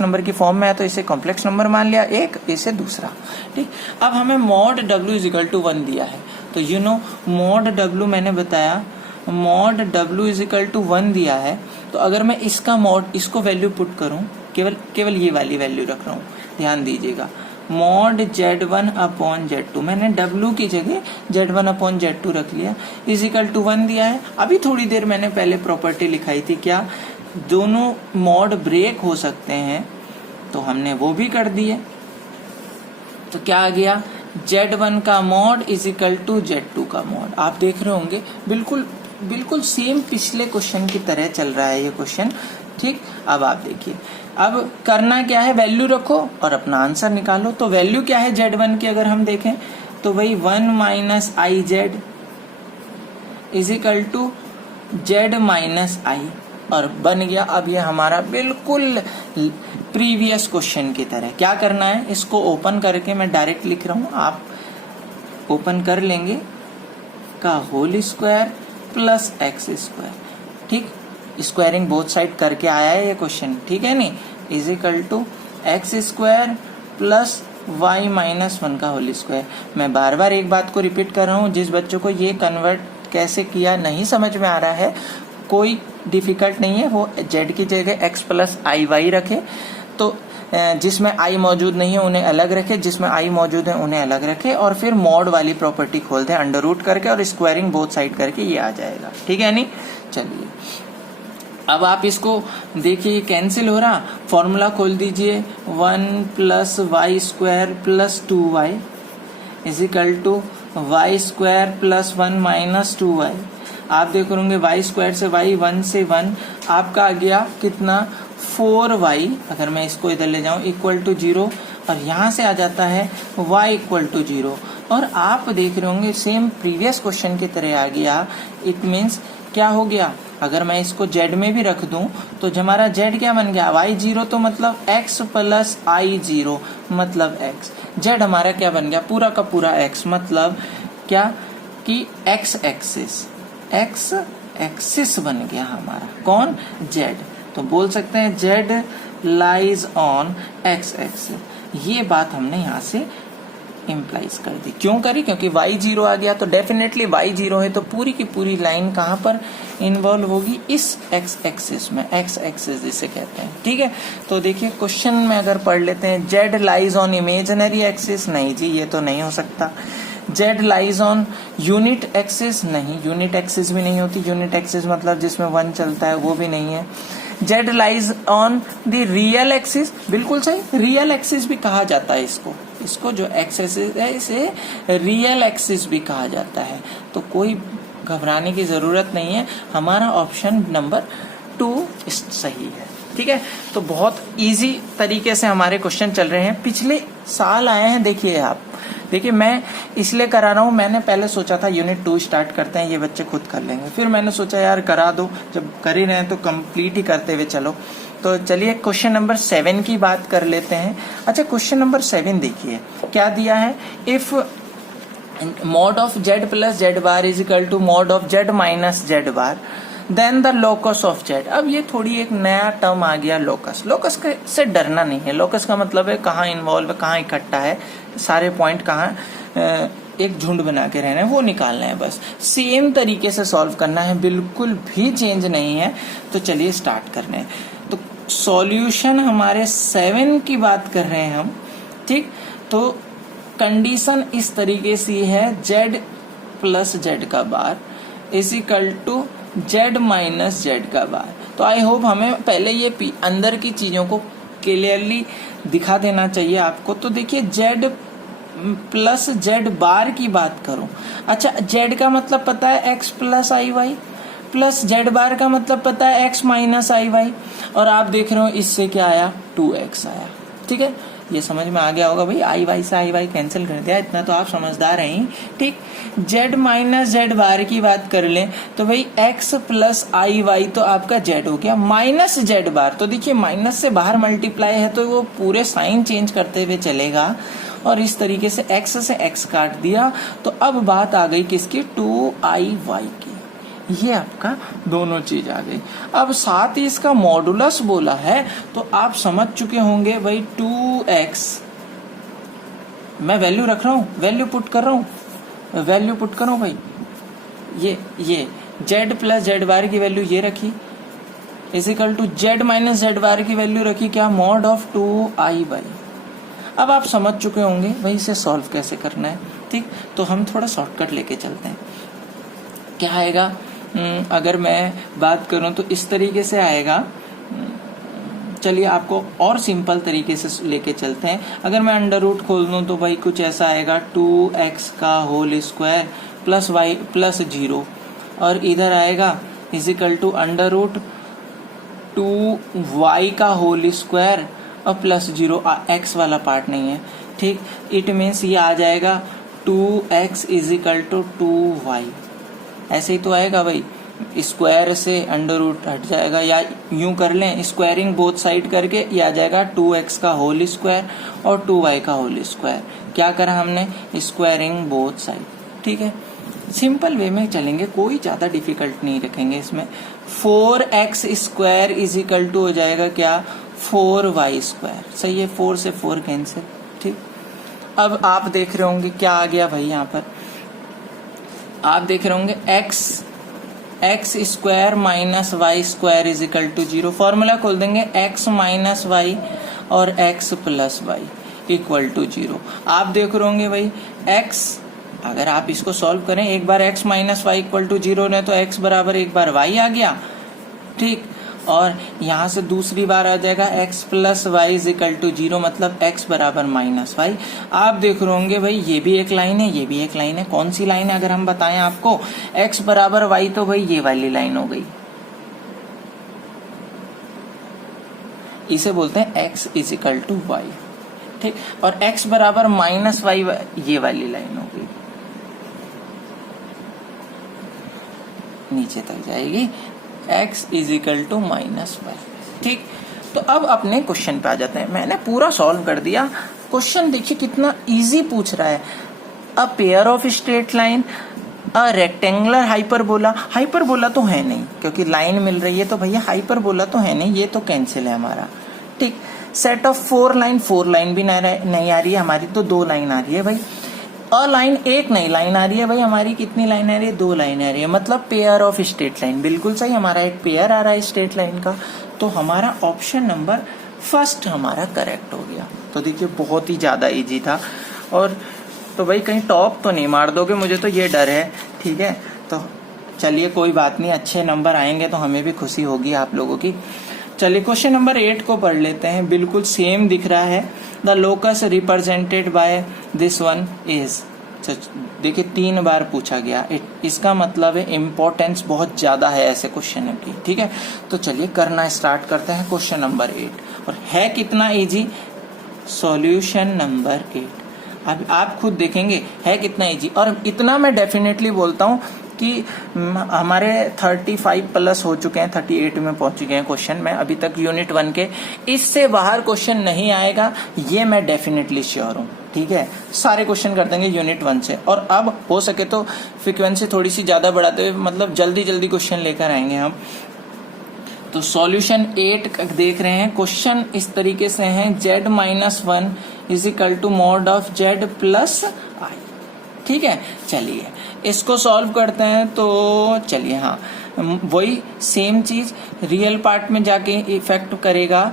number की फॉर्म में है तो इसे कॉम्प्लेक्स नंबर मान लिया एक, इसे दूसरा। ठीक, अब हमें mod W is equal to 1 दिया है, तो यू नो मॉड W मैंने बताया, mod W is equal to 1 दिया है, तो अगर मैं इसका मॉड, इसको वैल्यू पुट करूं, केवल ये वाली वैल्यू रख रहा हूं, ध्यान दीजिएगा, मॉड Z1 अपॉन Z2, मैंने W की जगह Z1 अपॉन Z2 रख लिया, इज इक्वल टू 1 दिया है। अभी थोड़ी देर मैंने पहले प्रॉपर्टी लिखाई थी, क्या दोनों मॉड ब्रेक हो सकते हैं, तो हमने वो भी कर दिए। तो क्या आ गया, Z1 का mod is equal to Z2 का मॉड। आप देख रहे होंगे बिल्कुल सेम पिछले क्वेश्चन की तरह चल रहा है ये क्वेश्चन। ठीक, अब आप देखिए, अब करना क्या है, वैल्यू रखो और अपना आंसर निकालो। तो वैल्यू क्या है Z1 की, अगर हम देखें तो वही 1 minus i z is equal to Z minus i, और बन गया। अब ये हमारा बिल्कुल प्रीवियस क्वेश्चन की तरह। क्या करना है, इसको ओपन करके मैं डायरेक्ट लिख रहा हूं, आप ओपन कर लेंगे, का whole square plus x square. ठीक, स्क्वायरिंग बोथ साइड करके आया है ये क्वेश्चन, ठीक है नहीं, is equal to x square plus y minus 1 का होल स्क्वायर। मैं बार बार एक बात को रिपीट कर रहा हूँ, जिस बच्चों को ये कन्वर्ट कैसे किया नहीं समझ में आ रहा है, कोई डिफिकल्ट नहीं है, वो z की जगह x प्लस आई वाई रखे, तो जिसमें i मौजूद नहीं है उन्हें अलग रखे, जिसमें i मौजूद है उन्हें अलग रखे, और फिर मॉड वाली प्रॉपर्टी खोल दें अंडर रूट करके, और स्क्वायरिंग बोथ साइड करके ये आ जाएगा। ठीक है नहीं, चलिए अब आप इसको देखिए कैंसिल हो रहा, फॉर्मूला खोल दीजिए, 1 plus y square plus 2y is equal to y square plus 1 minus 2y। आप देख होंगे y स्क्वायर से y, 1 से 1, आपका आ गया कितना, 4y। अगर मैं इसको इधर ले जाऊं इक्वल टू 0, और यहाँ से आ जाता है y इक्वल टू 0। और आप देख रहे होंगे सेम प्रीवियस क्वेश्चन की तरह आ गया। इट मीन्स क्या हो गया, अगर मैं इसको z में भी रख दूं तो हमारा z क्या बन गया, y0, तो मतलब x प्लस I0 मतलब x। z हमारा क्या बन गया, पूरा का पूरा x, मतलब क्या कि x एक्सिस बन गया हमारा, कौन, z। तो बोल सकते हैं z lies on x axis. ये बात हमने यहाँ से इम्प्लाइज कर दी। क्यों करी, क्योंकि y0 आ गया, तो डेफिनेटली y0 है तो पूरी की पूरी लाइन कहाँ पर इन्वॉल्व होगी, इस x एक्सिस में, x एक्सिस जिसे कहते हैं। ठीक है, तो देखिए क्वेश्चन में अगर पढ़ लेते हैं, z lies on imaginary axis, नहीं जी ये तो नहीं हो सकता। z lies on unit axis, नहीं, यूनिट एक्सिस भी नहीं होती, यूनिट एक्सिस मतलब जिसमें 1 चलता है, वो भी नहीं है। z lies on the real axis, बिल्कुल सही, रियल एक्सिस भी कहा जाता है इसको जो एक्सिस है इसे रियल एक्सिस भी कहा जाता है, तो कोई घबराने की जरूरत नहीं है, हमारा ऑप्शन नंबर 2 सही है। ठीक है, तो बहुत इजी तरीके से हमारे क्वेश्चन चल रहे हैं, पिछले साल आए हैं। देखिए आप, देखिए मैं इसलिए करा रहा हूँ, मैंने पहले सोचा था यूनिट 2 स्टार्ट करते हैं, ये बच्चे खुद कर लेंगे, फिर मैंने सोचा यार करा दो, जब कर ही रहे हैं तो कंप्लीट ही करते हुए चलो। तो चलिए क्वेश्चन नंबर 7 की बात कर लेते हैं। अच्छा, क्वेश्चन नंबर 7 देखिए क्या दिया है, if mod of z plus z bar is equal to mod of z minus z bar then the locus of z। अब ये थोड़ी एक नया टर्म आ गया, लोकस। लोकस से डरना नहीं है, लोकस का मतलब है कहाँ इन्वॉल्व है, कहाँ इकट्ठा है, सारे पॉइंट कहाँ एक झुंड बना के रहना है, वो निकालना है बस। सेम तरीके से सॉल्व करना है, बिल्कुल भी चेंज नहीं है। तो चलिए स्टार्ट करने हैं। तो सॉल्यूशन हमारे 7 की बात कर रहे हैं हम, ठीक। तो कंडीशन इस तरीके से है, z प्लस z का bar is equal to z minus z का बार। तो आई होप हमें पहले ये अंदर की चीजों को क्लियरली दिखा देना चाहिए आपको। तो देखिए z प्लस z बार की बात करूं, अच्छा z का मतलब पता है x plus i y, plus z बार का मतलब पता है x माइनस आई वाई, और आप देख रहे हो इससे क्या आया, 2x आया। ठीक है, ये समझ में आ गया होगा भाई, आई वाई से आई वाई कैंसिल कर दिया, इतना तो आप समझदार हैं ही। ठीक, जेड माइनस जेड बार की बात कर लें तो भाई एक्स प्लस आई वाई तो आपका जेड हो गया, माइनस जेड बार तो देखिए माइनस से बाहर मल्टीप्लाई है तो वो पूरे साइन चेंज करते हुए चलेगा, और इस तरीके से एक्स से एक्स काट दिया। तो अब बात आ गई किसकी, 2i की, ये आपका दोनों चीज आ गई। अब साथ ही इसका मॉडुलस बोला है तो आप समझ चुके होंगे भाई 2x, मैं वैल्यू रख रहा हूं, वैल्यू पुट कर रहा हूं, वैल्यू पुट करो भाई, ये z प्लस जेड बार की वैल्यू ये रखी is equal to z minus z bar की वैल्यू रखी क्या, मॉड ऑफ 2i। अब आप समझ चुके होंगे भाई इसे सॉल्व कैसे करना है। ठीक, तो हम थोड़ा शॉर्टकट लेके चलते हैं। क्या आएगा, अगर मैं बात करूं तो इस तरीके से आएगा। चलिए आपको और सिंपल तरीके से लेके चलते हैं। अगर मैं अंडर रूट खोल दूं तो भाई कुछ ऐसा आएगा 2x का whole square plus y plus 0, और इधर आएगा is equal to under root 2y का होल स्क्वायर और प्लस 0, x वाला पार्ट नहीं है। ठीक, इट मीन्स ये आ जाएगा 2x is equal to 2y, ऐसे ही तो आएगा भाई, स्क्वायर से अंडर रूट हट जाएगा, या यूं कर लें स्क्वायरिंग बोथ साइड करके ये आ जाएगा 2x का होल स्क्वायर और 2y का होल स्क्वायर। क्या करा हमने, स्क्वायरिंग बोथ साइड। ठीक है, सिंपल वे में चलेंगे, कोई ज्यादा डिफिकल्ट नहीं रखेंगे इसमें। 4x square is equal to हो जाएगा क्या, 4y स्क्वायर। सही है, 4 से 4 कैंसिल। ठीक, अब आप देख रहे होंगे क्या आ गया भाई, यहाँ पर आप देख रहे होंगे x square minus y square is equal to 0। Formula खोल देंगे, x माइनस वाई और x plus y equal to 0। आप देख रहे होंगे भाई x, अगर आप इसको सॉल्व करें, एक बार x minus y equal to 0 ने तो x बराबर एक बार y आ गया। ठीक, और यहां से दूसरी बार आ जाएगा x plus y is equal to 0, मतलब x बराबर माइनस वाई। आप देख रहे होंगे भाई ये भी एक लाइन है, ये भी एक लाइन है। कौन सी लाइन है अगर हम बताएं आपको, x बराबर y, तो भाई ये वाली लाइन हो गई, इसे बोलते हैं x is equal to y. ठीक, और x बराबर माइनस वाई, ये वाली लाइन हो गई, नीचे तक जाएगी, x is equal to minus y. ठीक, तो अब अपने क्वेश्चन पे आ जाते हैं। मैंने पूरा सॉल्व कर दिया। क्वेश्चन देखिए कितना इजी पूछ रहा है, a pair of straight line, a rectangular hyperbola. Hyperbola तो है नहीं क्योंकि लाइन मिल रही है, तो भैया हाइपरबोला तो है नहीं, ये तो कैंसिल है हमारा। ठीक, सेट ऑफ 4 लाइन, 4 लाइन भी नहीं आ रही है हमारी, तो 2 लाइन आ रही है भाई। अ लाइन, एक नई लाइन आ रही है भाई हमारी, कितनी लाइन आ रही है, 2 लाइन आ रही है, मतलब पेयर ऑफ स्ट्रेट लाइन। बिल्कुल सही, हमारा एक पेयर आ रहा है स्ट्रेट लाइन का, तो हमारा ऑप्शन नंबर फर्स्ट हमारा करेक्ट हो गया। तो देखिए बहुत ही ज्यादा इजी था, और तो भाई कहीं टॉप तो नहीं मार दोगे, मुझे तो ये डर है। ठीक है, तो चलिए कोई बात नहीं, अच्छे नंबर आएंगे तो हमें भी खुशी होगी आप लोगों की। चलिए क्वेश्चन नंबर 8 को पढ़ लेते हैं। बिल्कुल सेम दिख रहा है, the locus represented by this one is. देखिए 3 बार पूछा गया, इसका मतलब है इम्पोर्टेंस बहुत ज्यादा है ऐसे क्वेश्चन की। ठीक है, तो चलिए करना स्टार्ट करते हैं क्वेश्चन नंबर 8। और है कितना इजी, सॉल्यूशन नंबर 8। अब आप खुद देखेंगे है कितना इजी, और इतना मैं डेफिनेटली बोलता हूँ कि हमारे 35 प्लस हो चुके हैं, 38 में पहुंच चुके हैं क्वेश्चन में अभी तक यूनिट 1 के। इससे बाहर क्वेश्चन नहीं आएगा, ये मैं डेफिनेटली श्योर हूँ। ठीक है, सारे क्वेश्चन कर देंगे यूनिट 1 से, और अब हो सके तो फ्रीक्वेंसी थोड़ी सी ज्यादा बढ़ाते हुए, मतलब जल्दी जल्दी क्वेश्चन लेकर आएंगे हम। तो सॉल्यूशन 8 देख रहे हैं। क्वेश्चन इस तरीके से हैं, z minus 1 is equal to mod of z plus i. ठीक है, चलिए इसको सॉल्व करते हैं। तो चलिए हाँ, वही सेम चीज रियल पार्ट में जाके इफेक्ट करेगा।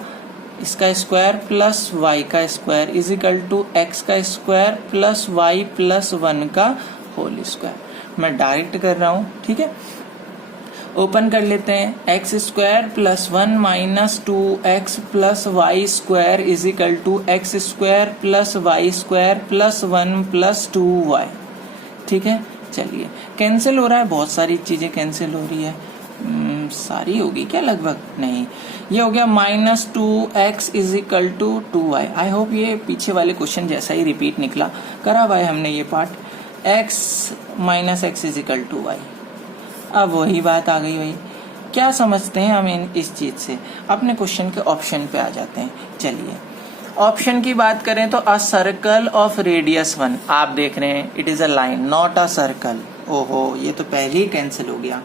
इसका स्क्वायर प्लस वाई का square is equal to x का स्क्वायर प्लस वाई प्लस 1 का होल स्क्वायर। मैं डायरेक्ट कर रहा हूँ। ठीक है, ओपन कर लेते हैं। X square plus 1 minus 2x plus y square is equal to x square plus y square plus 1 plus 2y। ठीक है, चलिए कैंसिल हो रहा है, बहुत सारी चीजें कैंसिल हो रही है। टर्म्स सारी होगी क्या? लगभग नहीं। ये हो गया -2x is equal to 2y। I hope ये पीछे वाले क्वेश्चन जैसा ही रिपीट निकला, करा हुआ है हमने ये part. x -x is equal to y। अब वही बात आ गई भाई, क्या समझते हैं हम इस चीज से? अपने क्वेश्चन के ऑप्शन पे आ जाते हैं। चलिए ऑप्शन की बात करें तो अ सर्कल ऑफ रेडियस 1, आप देख रहे हैं it is a line not a circle. ओहो, ये तो पहले ही कैंसिल हो गया।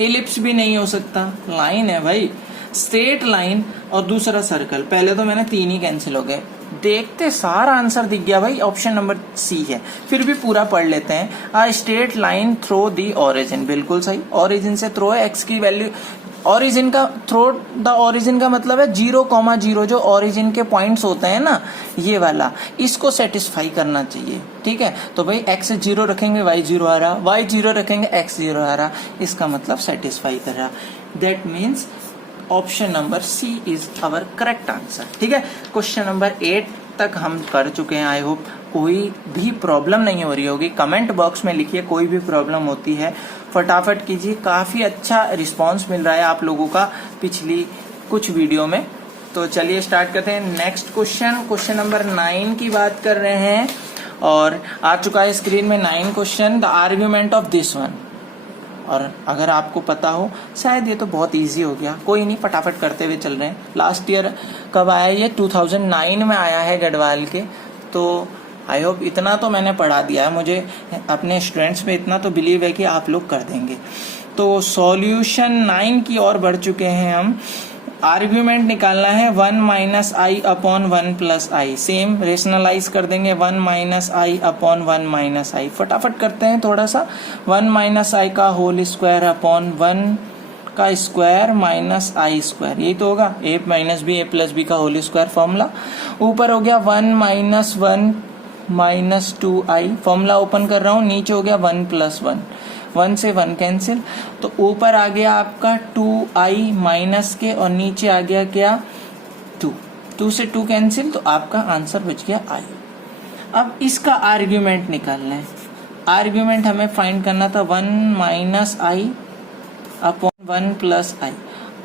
एलिप्स भी नहीं हो सकता, लाइन है भाई, स्ट्रेट लाइन और दूसरा सर्कल। पहले तो मैंने 3 ही कैंसिल हो गए। देखते सारा आंसर दिख गया भाई, ऑप्शन नंबर सी है। फिर भी पूरा पढ़ लेते हैं। A straight line throw the origin, बिल्कुल सही। ओरिजिन से थ्रो है, एक्स की वैल्यू ओरिजिन का थ्रो द ओरिजिन का मतलब है 0,0, जो ओरिजिन के पॉइंट्स होते हैं ना, ये वाला, इसको सेटिस्फाई करना चाहिए। ठीक है, तो भाई x 0 रखेंगे y 0 आ रहा, y 0 रखेंगे x 0 आ रहा, इसका मतलब सेटिस्फाई कर रहा। That means option number C is our correct answer. ठीक है, क्वेश्चन नंबर 8 तक हम कर चुके हैं। आई होप कोई भी प्रॉब्लम नहीं हो रही होगी। कमेंट बॉक्स में लिखिए कोई भी प्रॉब्लम होती है, फटाफट कीजिए। काफी अच्छा रिस्पांस मिल रहा है आप लोगों का पिछली कुछ वीडियो में। तो चलिए स्टार्ट करते हैं। नेक्स्ट क्वेश्चन नंबर 9 की बात कर रहे हैं और आ चुका है स्क्रीन में 9 question. The argument of this one. और अगर आपको पता हो, शायद ये तो बहुत इजी हो गया, कोई नहीं, फटाफट करते हुए चल रहे हैं। लास्ट ईयर कब आया ये? 2009 में आया है गढ़वाल के। तो आई होप इतना तो मैंने पढ़ा दिया है, मुझे अपने स्टूडेंट्स पे इतना तो बिलीव है कि आप लोग कर देंगे। तो सॉल्यूशन 9 की ओर बढ़ चुके हैं हम। आर्ग्यूमेंट निकालना है 1 - i upon 1 + i। Same rationalise कर देंगे 1 - i अपॉन 1 - i। फटाफट करते हैं थोड़ा सा। 1 - i का होल स्क्वायर अपॉन 1 का स्क्वायर माइनस i स्क्वायर, यही तो होगा। a - b a + b का होल स्क्वायर फॉर्मूला। ऊपर हो गया 1 - 1 - 2i, फॉर्मूला ओपन कर रहा हूँ। नीचे हो गया 1 + 1, 1 से 1 कैंसिल, तो ऊपर आ गया आपका 2i माइनस के, और नीचे आ गया क्या? 2, 2 से 2 कैंसिल, तो आपका आंसर बच गया i। अब इसका आर्ग्यूमेंट निकालना है। आर्ग्यूमेंट हमें फाइंड करना था 1 - i अपॉन 1 + i,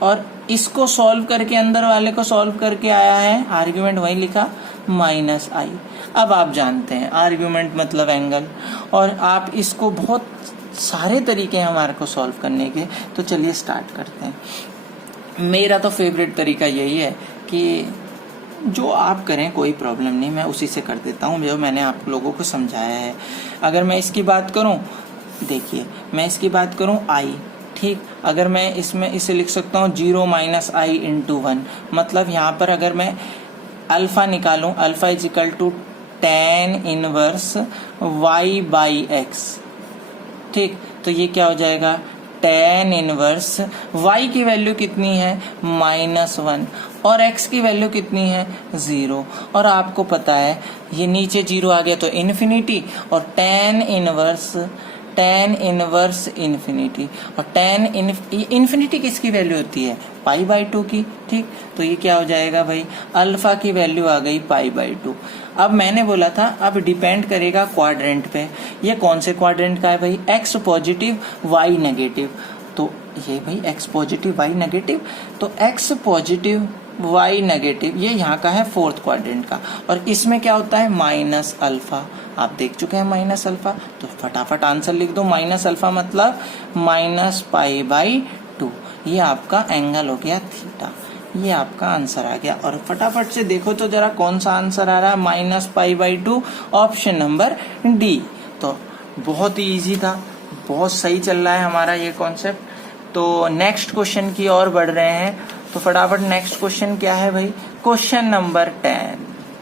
और इसको सॉल्व करके, अंदर वाले को सॉल्व करके आया है, आर्ग्यूमेंट वही लिखा -i। अब आप जानते हैं आर्ग्यूमेंट मतलब एंगल, और आप इसको बहुत सारे तरीके हैं हमारे को सॉल्व करने के। तो चलिए स्टार्ट करते हैं। मेरा तो फेवरेट तरीका यही है कि जो आप करें कोई प्रॉब्लम नहीं, मैं उसी से कर देता हूँ जो मैंने आप लोगों को समझाया है। अगर मैं इसकी बात करूँ, देखिए मैं इसकी बात करूँ i, ठीक, अगर मैं इसमें इसे लिख सकता हूँ 0 - i × 1, मतलब यहाँ पर अगर मैं अल्फा निकालूं, alpha is equal to tan inverse y/x। ठीक, तो ये क्या हो जाएगा? tan इनवर्स y की वैल्यू कितनी है? -1, और x की वैल्यू कितनी है? 0। और आपको पता है ये नीचे 0 आ गया तो इन्फिनिटी, और tan इनवर्स इन्फिनिटी, और tan इन्फिनिटी किसकी वैल्यू होती है? π/2 की। ठीक, तो ये क्या हो जाएगा भाई? अल्फा की वैल्यू आ गई π/2। अब मैंने बोला था अब डिपेंड करेगा क्वाड्रेंट पे। ये कौन से क्वाड्रेंट का है भाई? x positive y negative. तो ये भाई x पॉजिटिव y नेगेटिव, तो x पॉजिटिव y नेगेटिव ये यहाँ का है 4th क्वाड्रेंट का, और इसमें क्या होता है? -अल्फा। आप देख चुके हैं -अल्फा, तो फटाफट आंसर लिख दो। -अल्फा मतलब -π/2। ये आपका एंगल हो गया थीटा, ये आपका आंसर आ गया। और फटाफट से देखो तो जरा कौन सा आंसर आ रहा है? -π/2, ऑप्शन नंबर डी। तो बहुत ही इजी था, बहुत सही चल रहा है हमारा ये कॉन्सेप्ट। तो नेक्स्ट क्वेश्चन की ओर बढ़ रहे हैं। तो फटाफट नेक्स्ट क्वेश्चन क्या है भाई? Question number 10।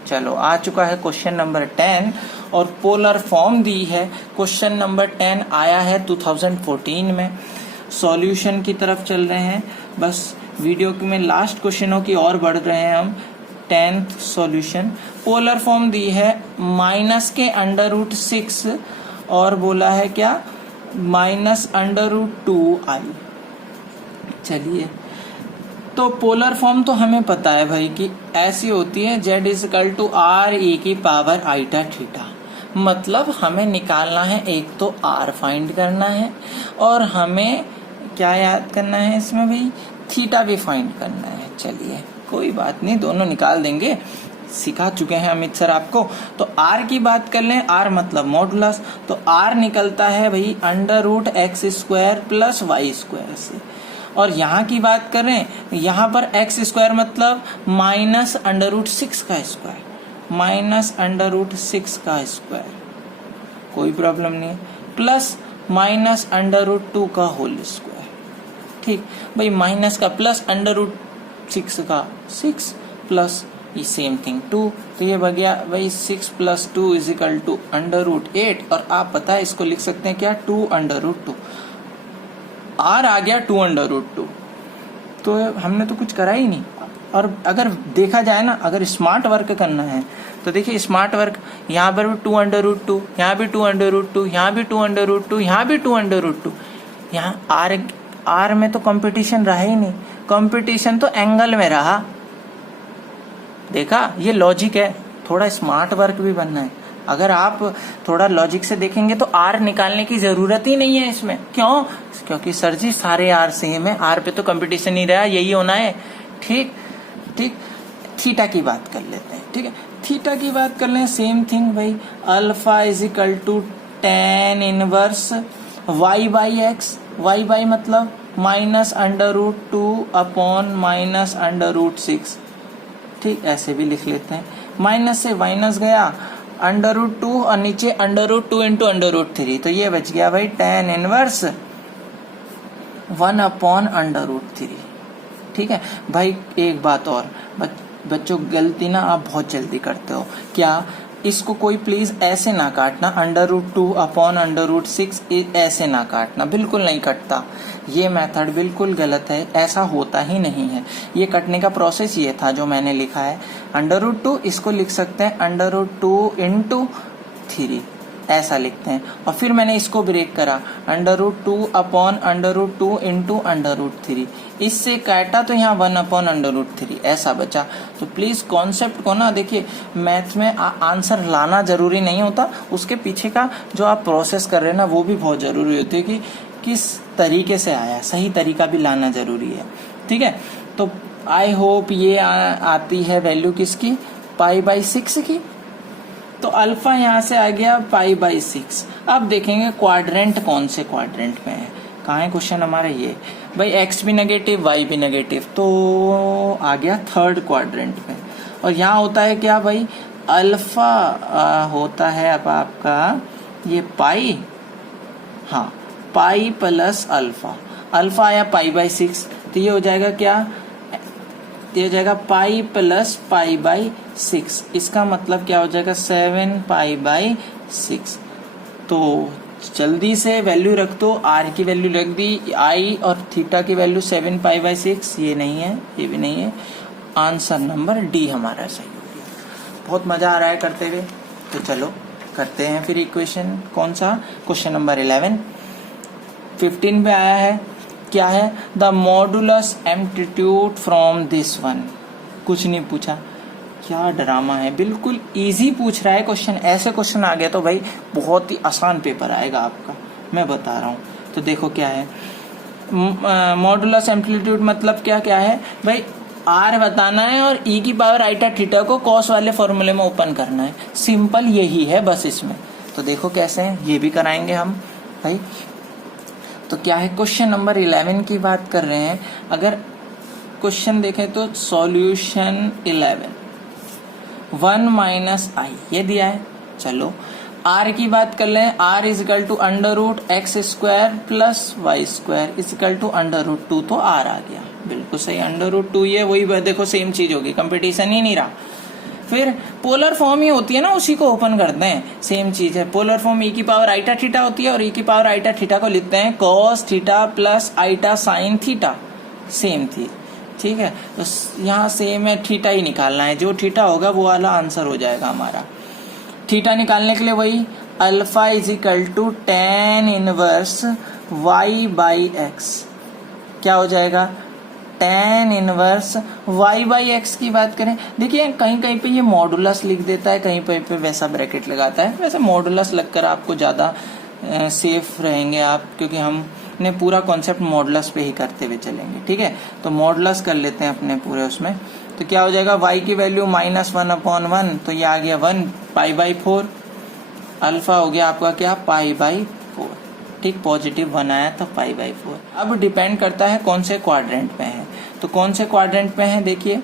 चलो आ चुका है क्वेश्चन नंबर 10, और पोलर फॉर्म दी है। क्वेश्चन नंबर 10 आया है 2014 में। सॉल्यूशन की तरफ चल रहे हैं, बस वीडियो में लास्ट क्वेश्चनों की ओर बढ़ रहे हैं हम। 10th solution. पोलर फॉर्म दी है माइनस के √6, और बोला है क्या? -√2i। चलिए, तो पोलर फॉर्म तो हमें पता है भाई कि ऐसी होती है z = r⁻θ। मतलब हमें निकालना है, एक तो r फाइंड करना है, और हमें क्या याद करना है इसमें भाई, थीटा भी फाइंड करना है। चलिए कोई बात नहीं, दोनों निकाल देंगे, सिखा चुके हैं अमित सर आपको। तो r की बात कर लें, r मतलब मॉडुलस, तो r निकलता है भाई √x² प्लस y² से। और यहाँ की बात करें, यहाँ पर x² मतलब -√6 का स्क्वायर, -√6 का स्क्वायर, कोई प्रॉब्लम नहीं है, प्लस -√2 का होल स्क्वायर। ठीक भाई, माइनस का प्लस √6 का 6 प्लस ये सेम थिंग 2, तो ये बन गया भाई 6 + 2 = √8। और आप पता है इसको लिख सकते हैं क्या, 2√2। r आ गया 2√2, तो हमने तो कुछ करा ही नहीं। और अगर देखा जाए ना, अगर स्मार्ट वर्क करना है तो देखिए स्मार्ट वर्क, यहाँ पर भी 2√2, यहाँ भी 2√2, यहाँ भी 2√2, यहाँ भी 2√2। यहाँ r में तो कंपटीशन रहा ही नहीं, कंपटीशन तो एंगल में रहा। देखा, ये लॉजिक है, थोड़ा स्मार्ट वर्क भी बनना है। अगर आप थोड़ा लॉजिक से देखेंगे तो r निकालने की जरूरत ही नहीं है इसमें। क्यों? क्योंकि सर जी सारे r सेम है, r पे तो कंपटीशन नहीं रहा, यही होना है। ठीक ठीक, थीटा की बात कर लेते हैं। ठीक है, थीटा की बात कर लें, सेम थिंग भाई, alpha = tan inverse y/x, y मतलब -√2 अपॉन -√6। ठीक, ऐसे भी लिख लेते हैं, माइनस से माइनस गया, √2 और नीचे √2 × √3, तो ये बच गया भाई tan इनवर्स 1/√3। ठीक है भाई, एक बात और, बच्चों गलती ना आप बहुत जल्दी करते हो। क्या, इसको कोई प्लीज ऐसे ना काटना, √2 अपॉन √6 ऐसे ना काटना, बिल्कुल नहीं कटता। ये मेथड बिल्कुल गलत है, ऐसा होता ही नहीं है। ये कटने का प्रोसेस ये था जो मैंने लिखा है, √2 इसको लिख सकते हैं √2 × 3, ऐसा लिखते हैं। और फिर मैंने इसको ब्रेक करा, √2 अपॉन √2 × √3, इससे काटा तो यहाँ 1/√3 ऐसा बचा। तो प्लीज कॉन्सेप्ट को ना देखिए, मैथ में आंसर लाना जरूरी नहीं होता, उसके पीछे का जो आप प्रोसेस कर रहे हैं ना वो भी बहुत जरूरी होती है, कि किस तरीके से आया, सही तरीका भी लाना जरूरी है। ठीक है, तो आई होप ये आती है वैल्यू किसकी, π/6 की। तो अल्फा यहाँ से आ गया π/6। अब देखेंगे क्वाड्रेंट कौन से क्वाड्रेंट में है, कहाँ है क्वेश्चन हमारा, ये भाई x भी नेगेटिव y भी नेगेटिव, तो आ गया थर्ड क्वाड्रेंट में। और यहाँ होता है क्या भाई, अल्फा होता है अब आपका ये पाई, हाँ पाई प्लस अल्फा, अल्फा आया π/6, तो ये हो जाएगा क्या, ये हो जाएगा पाई प्लस π/6, इसका मतलब क्या हो जाएगा 7π/6। तो जल्दी से वैल्यू रख दो, r की वैल्यू रख दी, i और थीटा की वैल्यू 7π/6, ये नहीं है, ये भी नहीं है, आंसर नंबर डी हमारा सही हो गया। बहुत मजा आ रहा है करते हुए, तो चलो करते हैं फिर इक्वेशन, कौन सा, क्वेश्चन नंबर 11 15 पे आया है, क्या है, the modulus amplitude from this one. कुछ नहीं पूछा, क्या ड्रामा है, बिल्कुल इजी पूछ रहा है क्वेश्चन। ऐसे क्वेश्चन आ गया तो भाई बहुत ही आसान पेपर आएगा आपका, मैं बता रहा हूँ। तो देखो क्या है, मॉडुलस एम्पलीट्यूड मतलब क्या क्या है भाई, आर बताना है और e की पावर आइटा थीटा को कॉस वाले फॉर्मूले में ओपन करना है, सिंपल यही है बस इसमें। तो देखो कैसे है, ये भी कराएंगे हम भाई। तो क्या है, क्वेश्चन नंबर 11 की बात कर रहे हैं। अगर क्वेश्चन देखें तो सॉल्यूशन 11 1 - i ये दिया है। चलो r की बात कर लें, r = √x² प्लस y² = √2, तो r आ गया, बिल्कुल सही, √2, ये वही देखो सेम चीज होगी, कंपटीशन ही नहीं रहा। फिर पोलर फॉर्म ही होती है ना, उसी को ओपन करते हैं, सेम चीज है। पोलर फॉर्म e की पावर आइटा थीटा होती है, और e की पावर आइटा थीटा को लिखते हैं cos theta plus iota sine theta, same थी। ठीक है, तो यहाँ सेम है, थीटा ही निकालना है, जो थीटा होगा वो वाला आंसर हो जाएगा हमारा। थीटा निकालने के लिए वही अल्फा = tan इनवर्स y/x, क्या हो जाएगा, tan इनवर्स y/x की बात करें, देखिए कहीं कहीं पे ये मॉडुलस लिख देता है, कहीं पे वैसा ब्रैकेट लगाता है। वैसे मॉडुलस लगकर आपको ज़्यादा सेफ रहेंगे आप, क्योंकि हम अपने पूरा कॉन्सेप्ट मॉडुलस पे ही करते हुए चलेंगे, ठीक है। तो मॉडुलस कर लेते हैं अपने पूरे उसमें, तो क्या हो जाएगा, y की वैल्यू -1/1, तो ये आ गया 1 π/4, अल्फा हो गया आपका क्या, π/4, ठीक, पॉजिटिव 1 आया तो π/4। अब डिपेंड करता है कौन से क्वाड्रेंट पे है, तो कौन से क्वाड्रेंट पे है, देखिए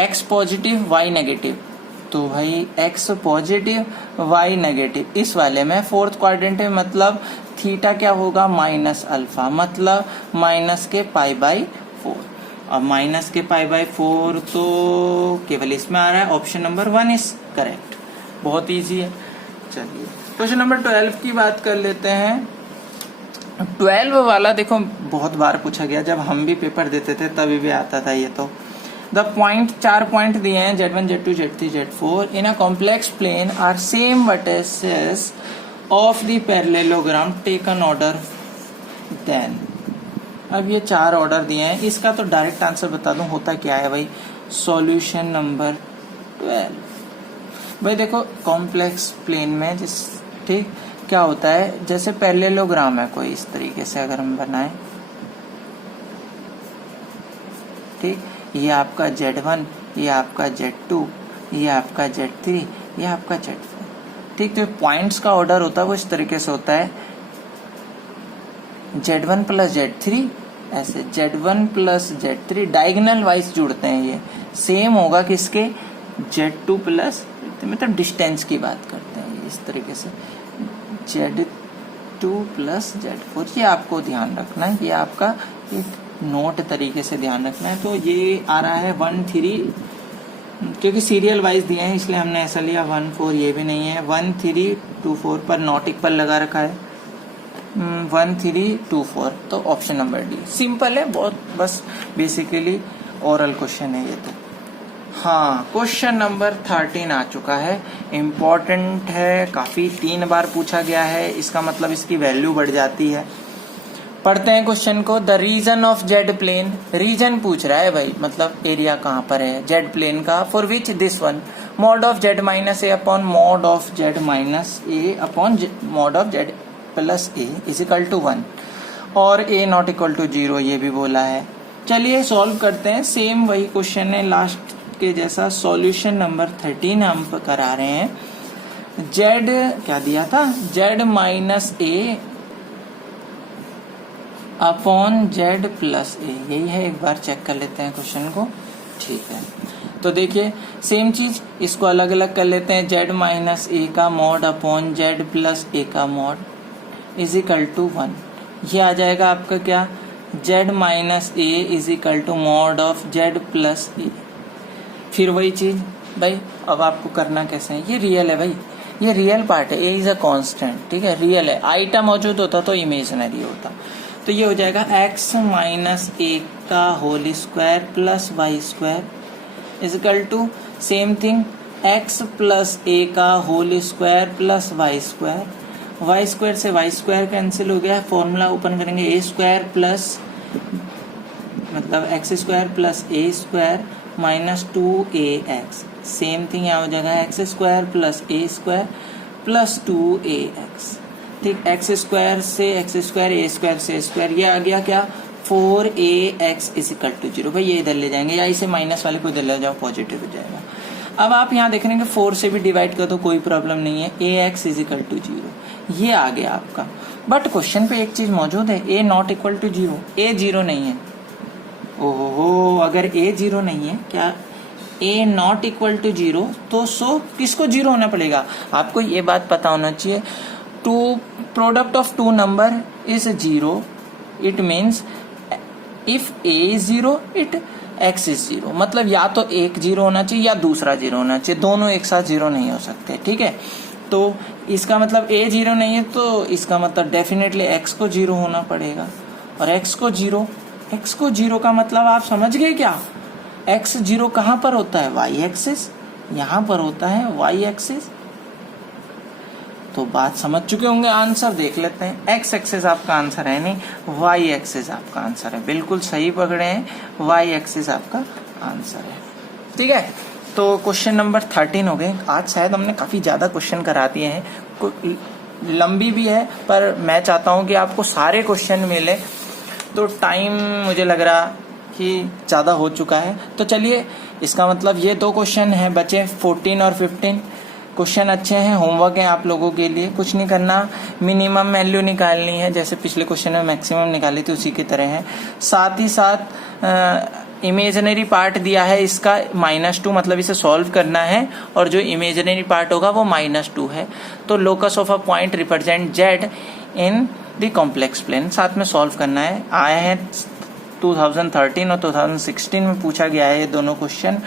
x पॉजिटिव y नेगेटिव, तो भाई x पॉजिटिव y नेगेटिव, इस वाले में फोर्थ क्वाड्रेंट है, मतलब थीटा क्या होगा, -अल्फा, मतलब माइनस के π/4। अब माइनस के π/4 तो केवल इसमें आ रहा है, ऑप्शन नंबर 1 इज करेक्ट, बहुत इजी है। चलिए क्वेश्चन नंबर 12 की बात कर लेते हैं। 12 वाला देखो बहुत बार पूछा गया, जब हम भी पेपर देते थे तभी भी आता था ये। तो द पॉइंट, 4 पॉइंट दिए हैं, Z1 Z2 Z3 Z4 in a complex plane are same vertices of the parallelogram taken order then. अब ये 4 ऑर्डर दिए हैं, इसका तो डायरेक्ट आंसर बता दूं, होता क्या है भाई, सॉल्यूशन नंबर 12। भाई देखो कॉम्प्लेक्स प्लेन में जिस, ठीक, क्या होता है, जैसे पैरेललोग्राम है कोई, इस तरीके से अगर हम बनाएं, ठीक, ये आपका Z1, ये आपका Z2, ये आपका Z3, ये आपका Z4, ठीक। तो पॉइंट्स का ऑर्डर होता है वो इस तरीके से होता है, Z1 प्लस Z3, ऐसे Z1 plus Z3 diagonal wise जुड़ते हैं, ये सेम होगा किसके, Z2 प्लस, मतलब डिस्टेंस की बात करते हैं, ये इस तरीके से Z2 प्लस Z4, ये आपको ध्यान रखना है, ये आपका एक नोट तरीके से ध्यान रखना है। तो ये आ रहा है 1 3, क्योंकि सीरियल वाइज दिए हैं इसलिए हमने ऐसा लिया, 1 4 ये भी नहीं है, 1 3 2 4 पर नॉट इक्वल लगा रखा है, 1 3 2 4, तो ऑप्शन नंबर डी सिंपल है बहुत, बस बेसिकली ओरल क्वेश्चन है ये। तो हाँ, क्वेश्चन नंबर 13 आ चुका है, इम्पोर्टेंट है काफी, 3 बार पूछा गया है, इसका मतलब इसकी वैल्यू बढ़ जाती है। पढ़ते हैं क्वेश्चन को। The region of z plane, region पूछ रहा है भाई, मतलब एरिया कहाँ पर है जेड प्लेन का, for which this one mod of z minus a upon mod of z minus a upon mod of z plus a is equal to 1 और ए नॉट इक्वल टू 0, ये भी बोला है। चलिए सॉल्व करते हैं, सेम वही क्वेश्चन है लास्ट के जैसा। सॉल्यूशन नंबर 13 हम करा रहे हैं। जेड क्या दिया था, Z minus a upon Z plus ए, यही है, एक बार चेक कर लेते हैं क्वेश्चन को, ठीक है। तो देखिए सेम चीज, इसको अलग अलग कर लेते हैं, जेड माइनस ए का mod upon Z plus a का मॉड इज इक्वल टू 1, ये आ जाएगा आपका क्या, z minus a is equal to mod of z plus a. फिर वही चीज भाई, अब आपको करना कैसे है, ये रियल है भाई, ये रियल पार्ट है, ए इज अ कांस्टेंट, ठीक है, रियल है, आइटम मौजूद होता तो इमेजिनरी होता। तो ये हो जाएगा x माइनस ए का whole square plus y square is equal to same thing x plus a का whole square plus y square से वाई स्क्वायर कैंसिल हो गया, फॉर्मूला ओपन करेंगे, ए स्क्वायर प्लस मतलब x square plus a square minus 2ax, same thing यहाँ हो जाएगा x square plus a square plus 2ax, ठीक। एक्स स्क्वायर से एक्स स्क्वायर, ए स्क्वायर से स्क्वायर, ये आ गया क्या, 4ax इज इक्वल टू 0। भाई ये इधर ले जाएंगे, या इसे माइनस वाले को इधर ले जाओ, पॉजिटिव हो जाएगा। अब आप यहाँ देख रहे हैं 4 से भी डिवाइड कर दो, कोई प्रॉब्लम नहीं है, ax इज इक्वल टू 0, ये आ गया आपका। बट क्वेश्चन पे एक चीज मौजूद है, a not equal to 0, a 0 नहीं है। ओहो, अगर a 0 नहीं है, क्या a नॉट इक्वल टू 0, तो सो किसको 0 होना पड़ेगा, आपको ये बात पता होना चाहिए। Product of two number is 0, it means if a is 0 it x is 0, मतलब या तो एक 0 होना चाहिए या दूसरा 0 होना चाहिए, दोनों एक साथ 0 नहीं हो सकते, ठीक है। तो इसका मतलब a 0 नहीं है, तो इसका मतलब डेफिनेटली x को 0 होना पड़ेगा, और x को 0 का मतलब आप समझ गए क्या, x 0 कहाँ पर होता है, y एक्सिस, यहाँ पर होता है y एक्सिस। तो बात समझ चुके होंगे, आंसर देख लेते हैं। x एक्सिस आपका आंसर है नहीं, y एक्सिस आपका आंसर है, बिल्कुल सही पकड़े हैं, y एक्सिस आपका आंसर है, ठीक है। तो क्वेश्चन नंबर 13 हो गए। आज शायद हमने काफी ज्यादा क्वेश्चन करा दिए हैं, लंबी भी है, पर मैं चाहता हूँ कि आपको सारे क्वेश्चन मिले, तो टाइम मुझे लग रहा कि ज़्यादा हो चुका है। तो चलिए, इसका मतलब ये 2 क्वेश्चन हैं बचे, 14 और 15। क्वेश्चन अच्छे हैं, होमवर्क है आप लोगों के लिए। कुछ नहीं करना, मिनिमम वैल्यू निकालनी है, जैसे पिछले क्वेश्चन में मैक्सिमम निकाली थी उसी की तरह है। साथ ही साथ इमेजिनरी पार्ट दिया है इसका -2, मतलब इसे सॉल्व करना है, और जो इमेजिनरी पार्ट होगा वो -2 है। तो locus of a point represent z in the complex plane, साथ में सॉल्व करना है। आए हैं 2013 और 2016 में पूछा गया है ये दोनों क्वेश्चन।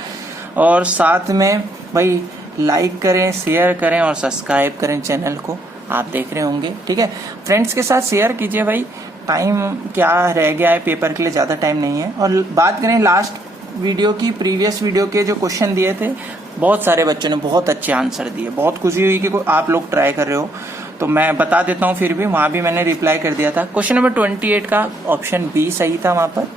और साथ में भाई लाइक करें, शेयर करें और सब्सक्राइब करें चैनल को, आप देख रहे होंगे, ठीक है। फ्रेंड्स के साथ शेयर कीजिए भाई, टाइम क्या रह गया है पेपर के लिए, ज़्यादा टाइम नहीं है। और बात करें लास्ट वीडियो की, प्रीवियस वीडियो के जो क्वेश्चन दिए थे, बहुत सारे बच्चों ने बहुत अच्छे आंसर दिए, बहुत खुशी हुई कि आप लोग ट्राई कर रहे हो। तो मैं बता देता हूँ, फिर भी वहाँ भी मैंने रिप्लाई कर दिया था। क्वेश्चन नंबर 28 का ऑप्शन बी सही था वहाँ पर,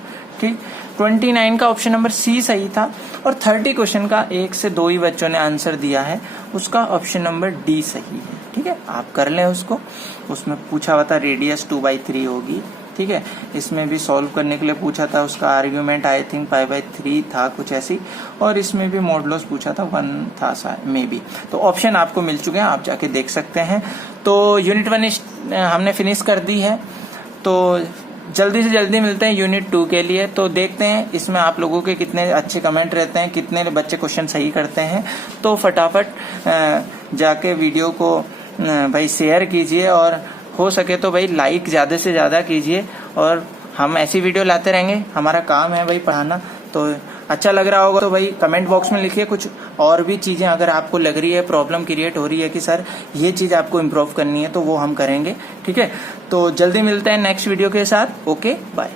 ठीक। 29 का ऑप्शन नंबर सी सही था, और 30 क्वेश्चन का 1 से 2 ही बच्चों ने आंसर दिया है, उसका ऑप्शन नंबर डी सही है, ठीक है। आप कर लें उसको, उसमें पूछा हुआ था रेडियस 2/3 होगी, ठीक है। इसमें भी सॉल्व करने के लिए पूछा था, उसका आर्ग्यूमेंट आई थिंक π/3 था कुछ ऐसी, और इसमें भी मॉडुलस पूछा था 1 था मे बी। तो ऑप्शन आपको मिल चुके हैं, आप जाके देख सकते हैं। तो यूनिट 1 हमने फिनिश कर दी है, तो जल्दी से जल्दी मिलते हैं यूनिट 2 के लिए। तो देखते हैं इसमें आप लोगों के कितने अच्छे कमेंट रहते हैं, कितने बच्चे क्वेश्चन सही करते हैं। तो फटाफट जाके वीडियो को भाई शेयर कीजिए, और हो सके तो भाई लाइक ज़्यादा से ज़्यादा कीजिए, और हम ऐसी वीडियो लाते रहेंगे, हमारा काम है भाई पढ़ाना। तो अच्छा लग रहा होगा तो भाई कमेंट बॉक्स में लिखिए कुछ और भी चीज़ें अगर आपको लग रही है, प्रॉब्लम क्रिएट हो रही है कि सर ये चीज़ आपको इम्प्रूव करनी है, तो वो हम करेंगे, ठीक है। तो जल्दी मिलते हैं नेक्स्ट वीडियो के साथ। Okay, bye.